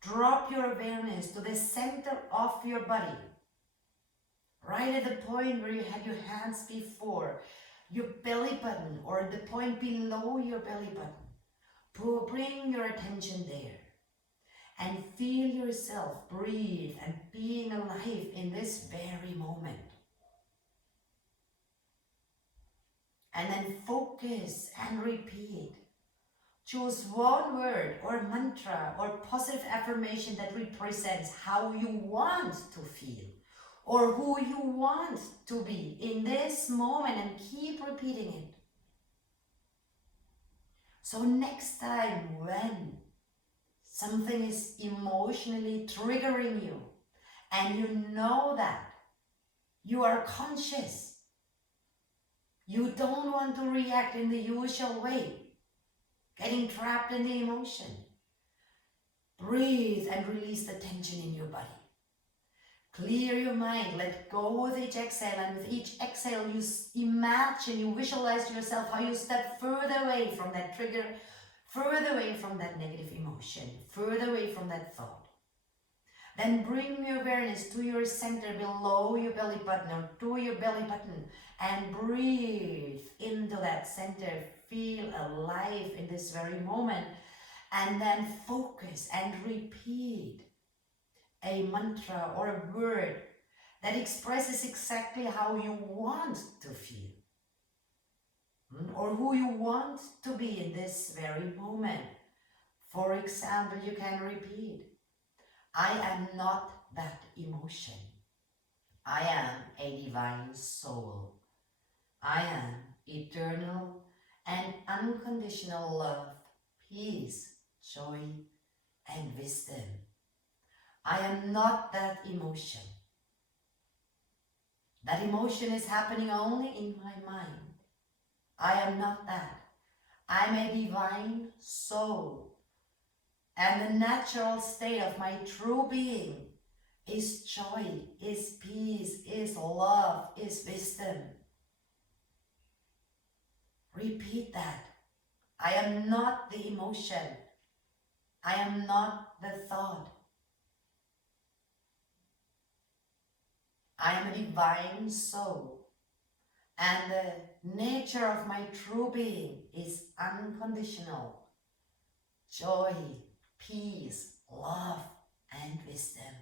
Drop your awareness to the center of your body. Right at the point where you had your hands before, your belly button, or the point below your belly button. Bring your attention there. And feel yourself breathe and being alive in this very moment. And then focus and repeat. Choose one word or mantra or positive affirmation that represents how you want to feel or who you want to be in this moment, and keep repeating it. So next time when something is emotionally triggering you and you know that you are conscious, you don't want to react in the usual way, getting trapped in the emotion. Breathe and release the tension in your body. Clear your mind, let go with each exhale, and with each exhale you imagine, you visualize yourself how you step further away from that trigger, further away from that negative emotion, further away from that thought. Then bring your awareness to your center below your belly button or to your belly button and breathe into that center. Feel alive in this very moment, and then focus and repeat a mantra or a word that expresses exactly how you want to feel or who you want to be in this very moment. For example, you can repeat, I am not that emotion. I am a divine soul. I am eternal and unconditional love, peace, joy, and wisdom. I am not that emotion. That emotion is happening only in my mind. I am not that. I'm a divine soul. And the natural state of my true being is joy, is peace, is love, is wisdom. Repeat that. I am not the emotion. I am not the thought. I am a divine soul. And the nature of my true being is unconditional. Joy, peace, love, and wisdom.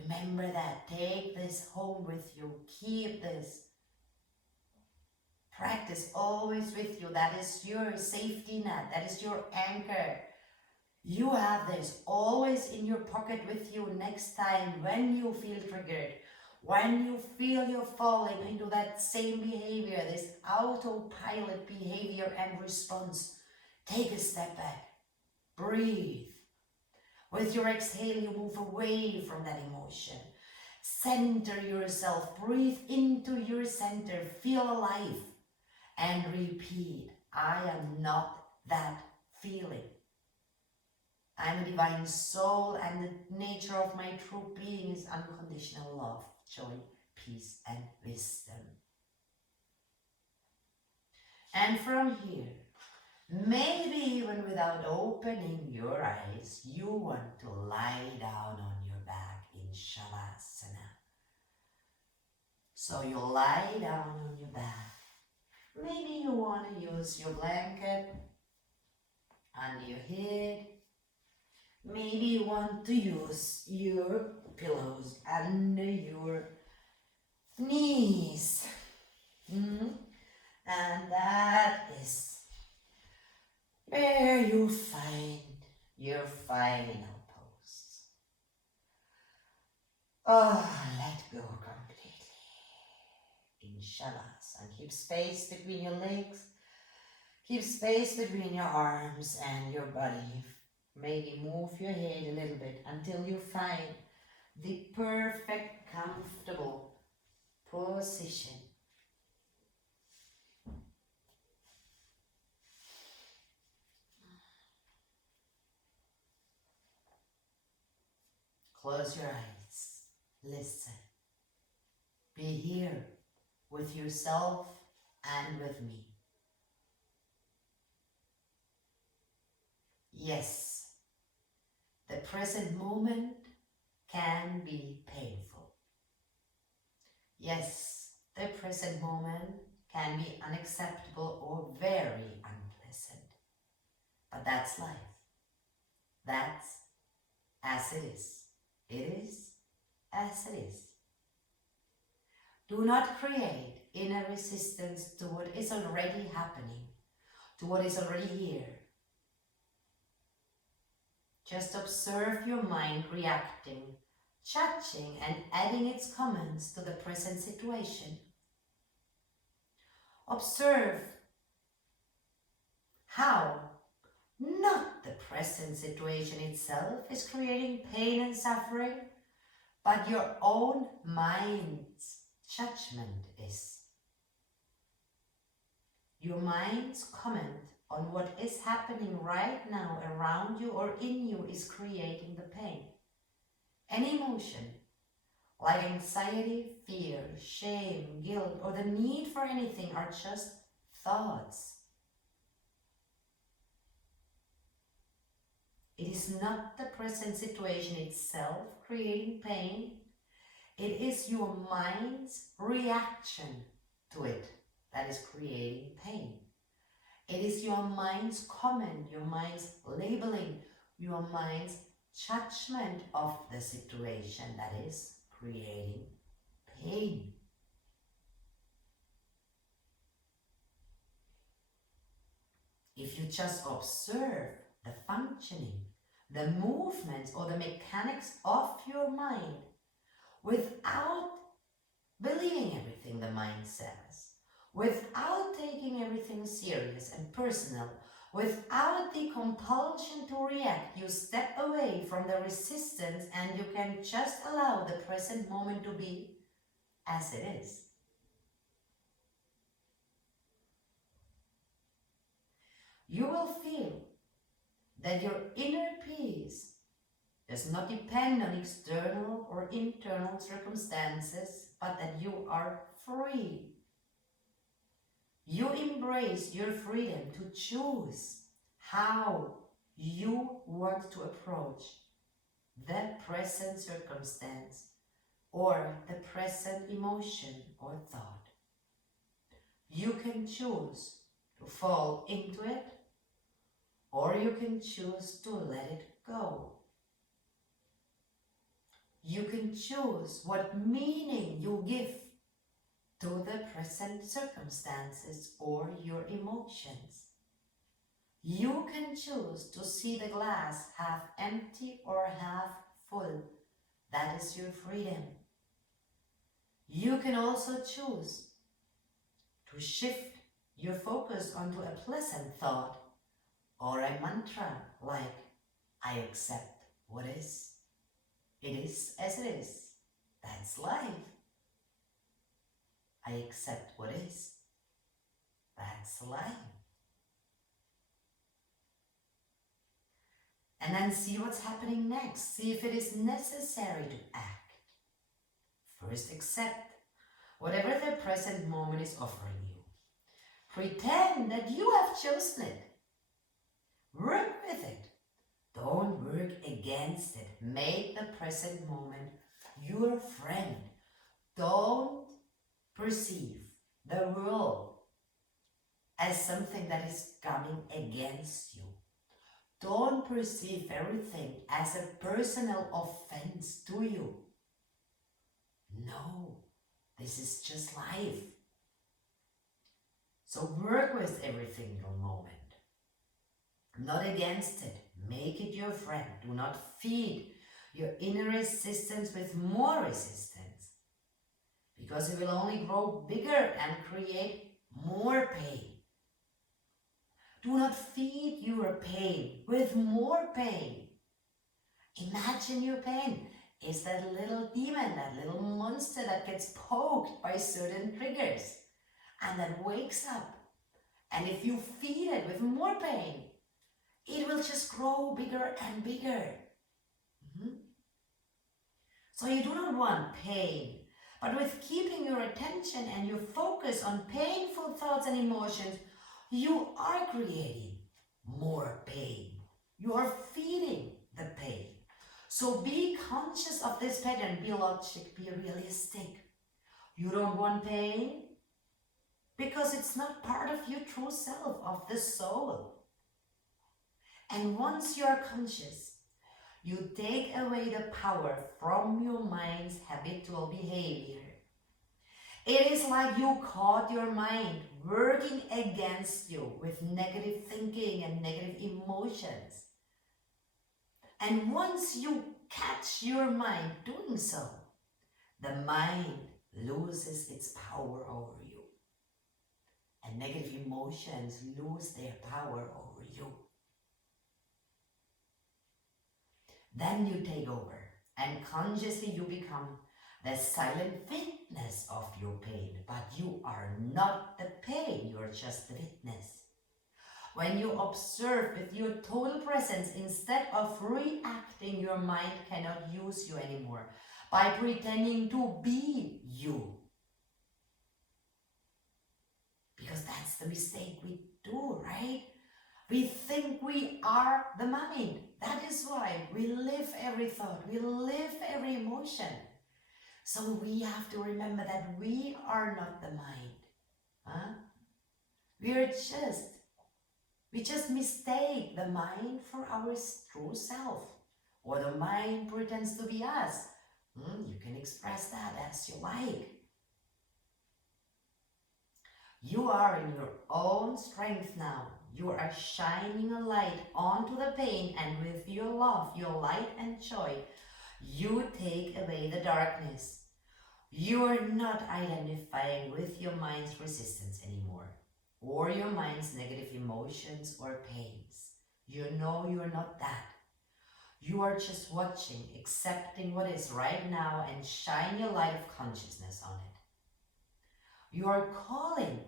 Remember that. Take this home with you. Keep this. Practice always with you. That is your safety net. That is your anchor. You have this always in your pocket with you next time when you feel triggered. When you feel you're falling into that same behavior, this autopilot behavior and response, take a step back. Breathe. With your exhale, you move away from that emotion. Center yourself. Breathe into your center. Feel alive. And repeat, I am not that feeling. I am a divine soul, and the nature of my true being is unconditional love, joy, peace, and wisdom. And from here, maybe even without opening your eyes, you want to lie down on your Shavasana. So you lie down on your back. Maybe you want to use your blanket under your head. Maybe you want to use your pillows under your knees. And that is where you find your final pose. Oh, let go completely. In Shavasana, keep space between your legs. Keep space between your arms and your body. Maybe move your head a little bit until you find the perfect, comfortable position. Close your eyes. Listen. Be here with yourself and with me. Yes, the present moment can be painful. Yes, the present moment can be unacceptable or very unpleasant. But that's life. That's as it is. It is as it is. Do not create inner resistance to what is already happening, to what is already here. Just observe your mind reacting, judging, and adding its comments to the present situation. Observe how not the present situation itself is creating pain and suffering, but your own mind's judgment is. Your mind's comment on what is happening right now around you or in you is creating the pain. Any emotion, like anxiety, fear, shame, guilt, or the need for anything are just thoughts. It is not the present situation itself creating pain. It is your mind's reaction to it that is creating pain. It is your mind's comment, your mind's labeling, your mind's judgment of the situation that is creating pain. If you just observe the functioning, the movements or the mechanics of your mind without believing everything the mind says, without taking everything serious and personal, without the compulsion to react, you step away from the resistance and you can just allow the present moment to be as it is. You will feel that your inner peace does not depend on external or internal circumstances, but that you are free. You embrace your freedom to choose how you want to approach the present circumstance or the present emotion or thought. You can choose to fall into it, or you can choose to let it go. You can choose what meaning you give to the present circumstances or your emotions. You can choose to see the glass half empty or half full. That is your freedom. You can also choose to shift your focus onto a pleasant thought or a mantra like, I accept what is. It is as it is. That's life. I accept what is. That's life. And then see what's happening next. See if it is necessary to act. First, accept whatever the present moment is offering you. Pretend that you have chosen it. Work with it. Don't work against it. Make the present moment your friend. Don't perceive the world as something that is coming against you. Don't perceive everything as a personal offense to you. No, this is just life. So work with everything in your moment. Not against it. Make it your friend. Do not feed your inner resistance with more resistance, because it will only grow bigger and create more pain. Do not feed your pain with more pain. Imagine your pain is that little demon, that little monster that gets poked by certain triggers and that wakes up. And if you feed it with more pain, it will just grow bigger and bigger. So you do not want pain, but with keeping your attention and your focus on painful thoughts and emotions, you are creating more pain. You are feeding the pain. So be conscious of this pattern. Be logic, be realistic. You don't want pain because it's not part of your true self, of the soul. And once you are conscious, you take away the power from your mind's habitual behavior. It is like you caught your mind working against you with negative thinking and negative emotions. And once you catch your mind doing so, the mind loses its power over you. And negative emotions lose their power over you. Then you take over, and consciously you become the silent witness of your pain. But you are not the pain, you are just the witness. When you observe with your total presence, instead of reacting, your mind cannot use you anymore by pretending to be you. Because that's the mistake we do, right? We think we are the mind. That is why we live every thought, we live every emotion. So we have to remember that we are not the mind. We just mistake the mind for our true self. Or the mind pretends to be us. You can express that as you like. You are in your own strength now. You are shining a light onto the pain, and with your love, your light and joy, you take away the darkness. You are not identifying with your mind's resistance anymore, or your mind's negative emotions or pains. You know you are not that. You are just watching, accepting what is right now, and shine your light of consciousness on it. You are calling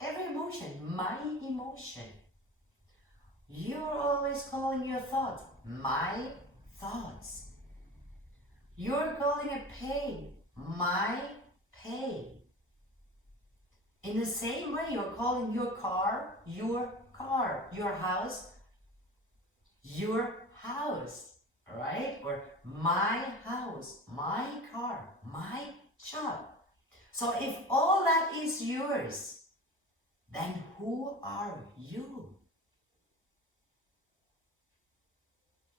every emotion, my emotion. You're always calling your thoughts, my thoughts. You're calling a pain, my pain. In the same way, you're calling your car, your house, right? Or my house, my car, my job. So if all that is yours, then who are you?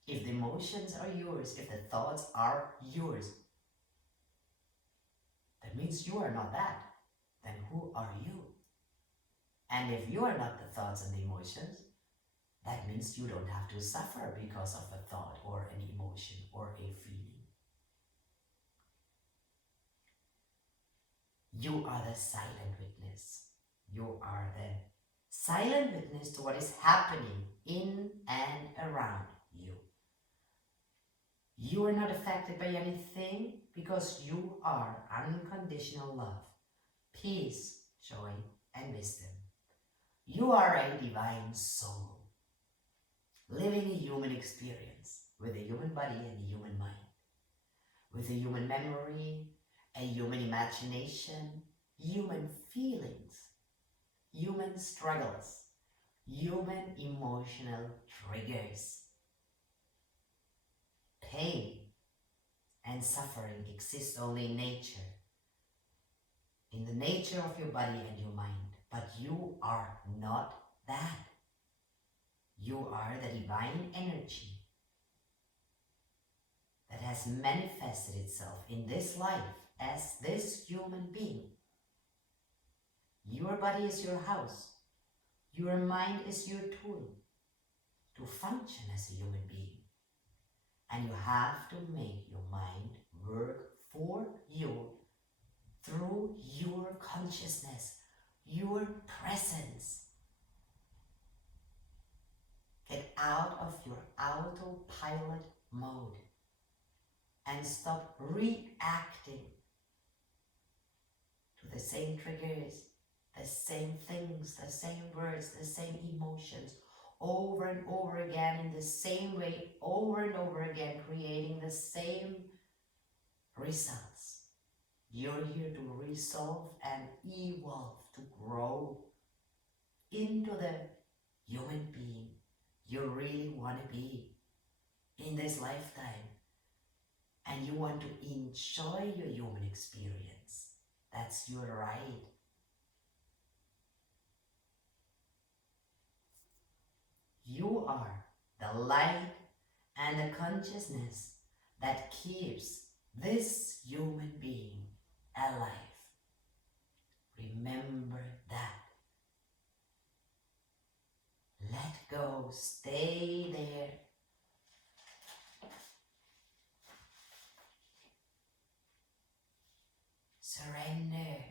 If the emotions are yours, if the thoughts are yours, that means you are not that. Then who are you? And if you are not the thoughts and the emotions, that means you don't have to suffer because of a thought or an emotion or a feeling. You are the silent witness. You are the silent witness to what is happening in and around you. You are not affected by anything because you are unconditional love, peace, joy, and wisdom. You are a divine soul, living a human experience with a human body and a human mind, with a human memory, a human imagination, human feelings, human struggles, human emotional triggers, pain and suffering exists only in nature, in the nature of your body and your mind. But you are not that. You are the divine energy that has manifested itself in this life as this human being. Your body is your house. Your mind is your tool to function as a human being. And you have to make your mind work for you through your consciousness, your presence. Get out of your autopilot mode and stop reacting to the same triggers, the same things, the same words, the same emotions, over and over again in the same way, over and over again, creating the same results. You're here to resolve and evolve, to grow into the human being you really want to be in this lifetime. And you want to enjoy your human experience. That's your right. You are the light and the consciousness that keeps this human being alive. Remember that. Let go, stay there. Surrender.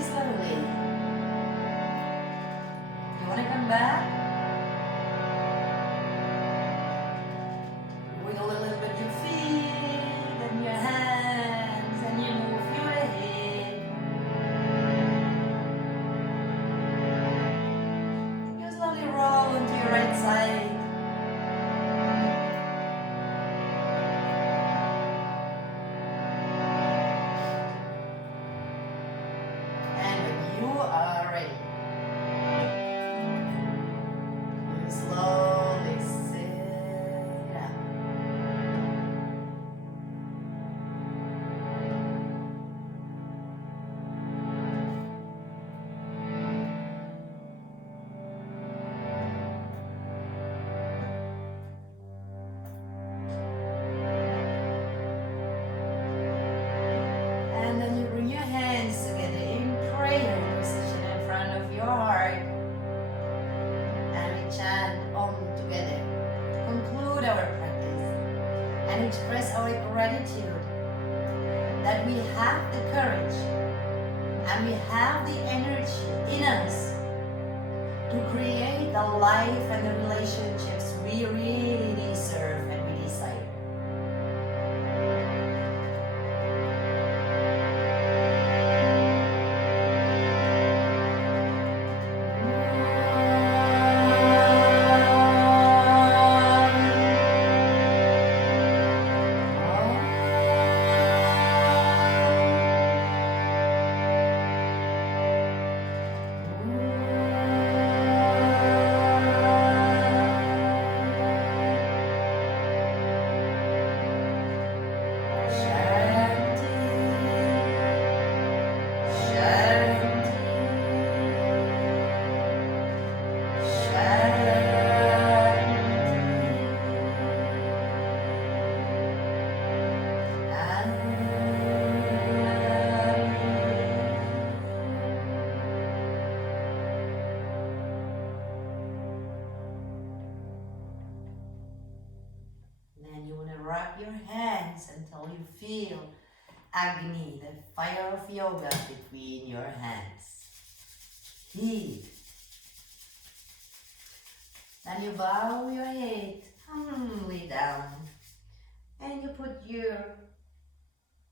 Slowly. You want to come back? Wiggle a little bit your feet and your hands, and you move your head. You slowly roll into your right side. And when you are ready, you slowly sit up. prayer position in front of your heart. And we chant Om together to conclude our practice and express our gratitude that we have the courage and we have the energy in us to create the life and the relationships we really deserve and we desire. Then you want to wrap your hands until you feel Agni, the fire of yoga, between your hands. Heat. Then you bow your head humbly down and you put your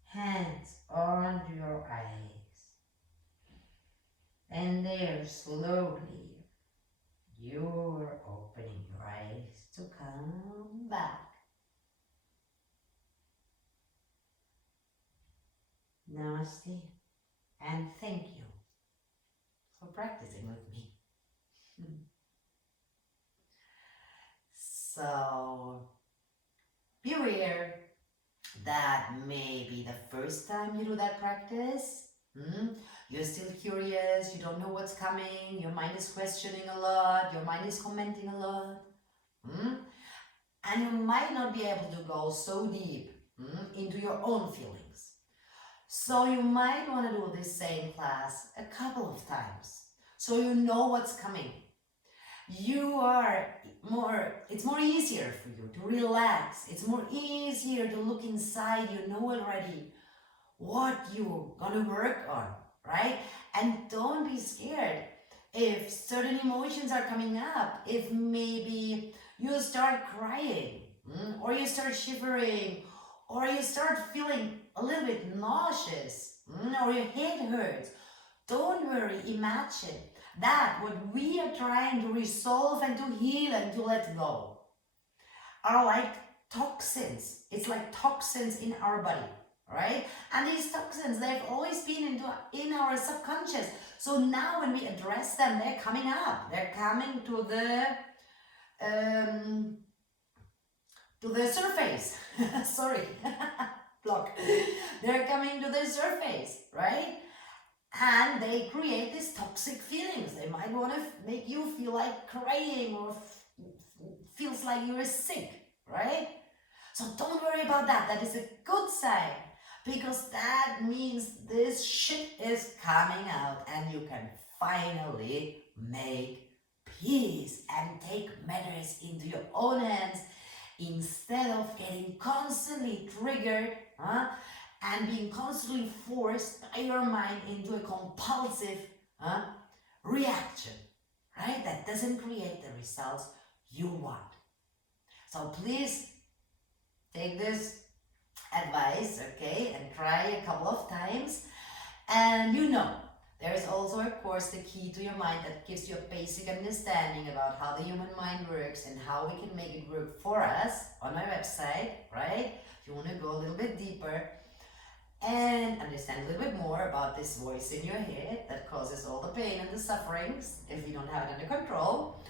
hands on your eyes. And there slowly you're opening your eyes to come back. Namaste and thank you for practicing with me. So be aware that maybe the first time you do that practice, you're still curious, you don't know what's coming, your mind is questioning a lot, your mind is commenting a lot, and you might not be able to go so deep into your own feelings. So you might want to do this same class a couple of times so you know what's coming. It's more easier for you to relax. It's more easier to look inside. You know already what you're gonna work on, right? And don't be scared if certain emotions are coming up, if maybe you start crying, or you start shivering, or you start feeling a little bit nauseous, or your head hurts. Don't worry, imagine that what we are trying to resolve and to heal and to let go are like toxins. It's like toxins in our body, right? And these toxins, they've always been in our subconscious. So now when we address them, they're coming up. They're coming to the surface. Sorry, block. They're coming to the surface, right? And they create these toxic feelings. They might want to make you feel like crying or feels like you're sick, right? So don't worry about that. That is a good sign because that means this shit is coming out and you can finally make peace and take matters into your own hands instead of getting constantly triggered, and being constantly forced by your mind into a compulsive reaction, right? That doesn't create the results you want. So please take this advice, okay, and try a couple of times. And there is also, of course, the key to your mind that gives you a basic understanding about how the human mind works and how we can make it work for us on my website, right? If you want to go a little bit deeper and understand a little bit more about this voice in your head that causes all the pain and the sufferings if you don't have it under control.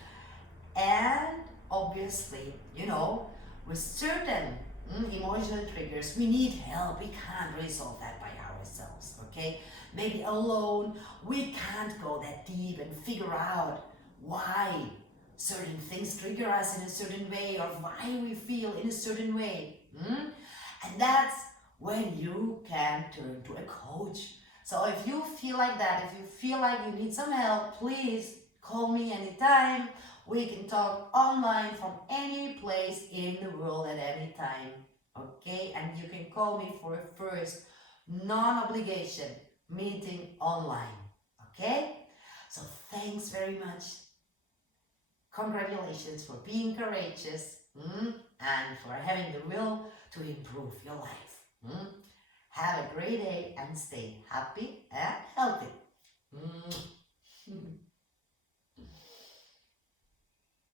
And obviously, with certain emotional triggers, we need help. We can't resolve that by ourselves, okay? Maybe alone, we can't go that deep and figure out why certain things trigger us in a certain way or why we feel in a certain way. And that's when you can turn to a coach, So if you feel like that, if you feel like you need some help, please call me anytime. We can talk online from any place in the world at any time. Okay? And you can call me for a first non-obligation meeting online. Okay? So thanks very much. Congratulations for being courageous and for having the will to improve your life. Have a great day and stay happy and healthy.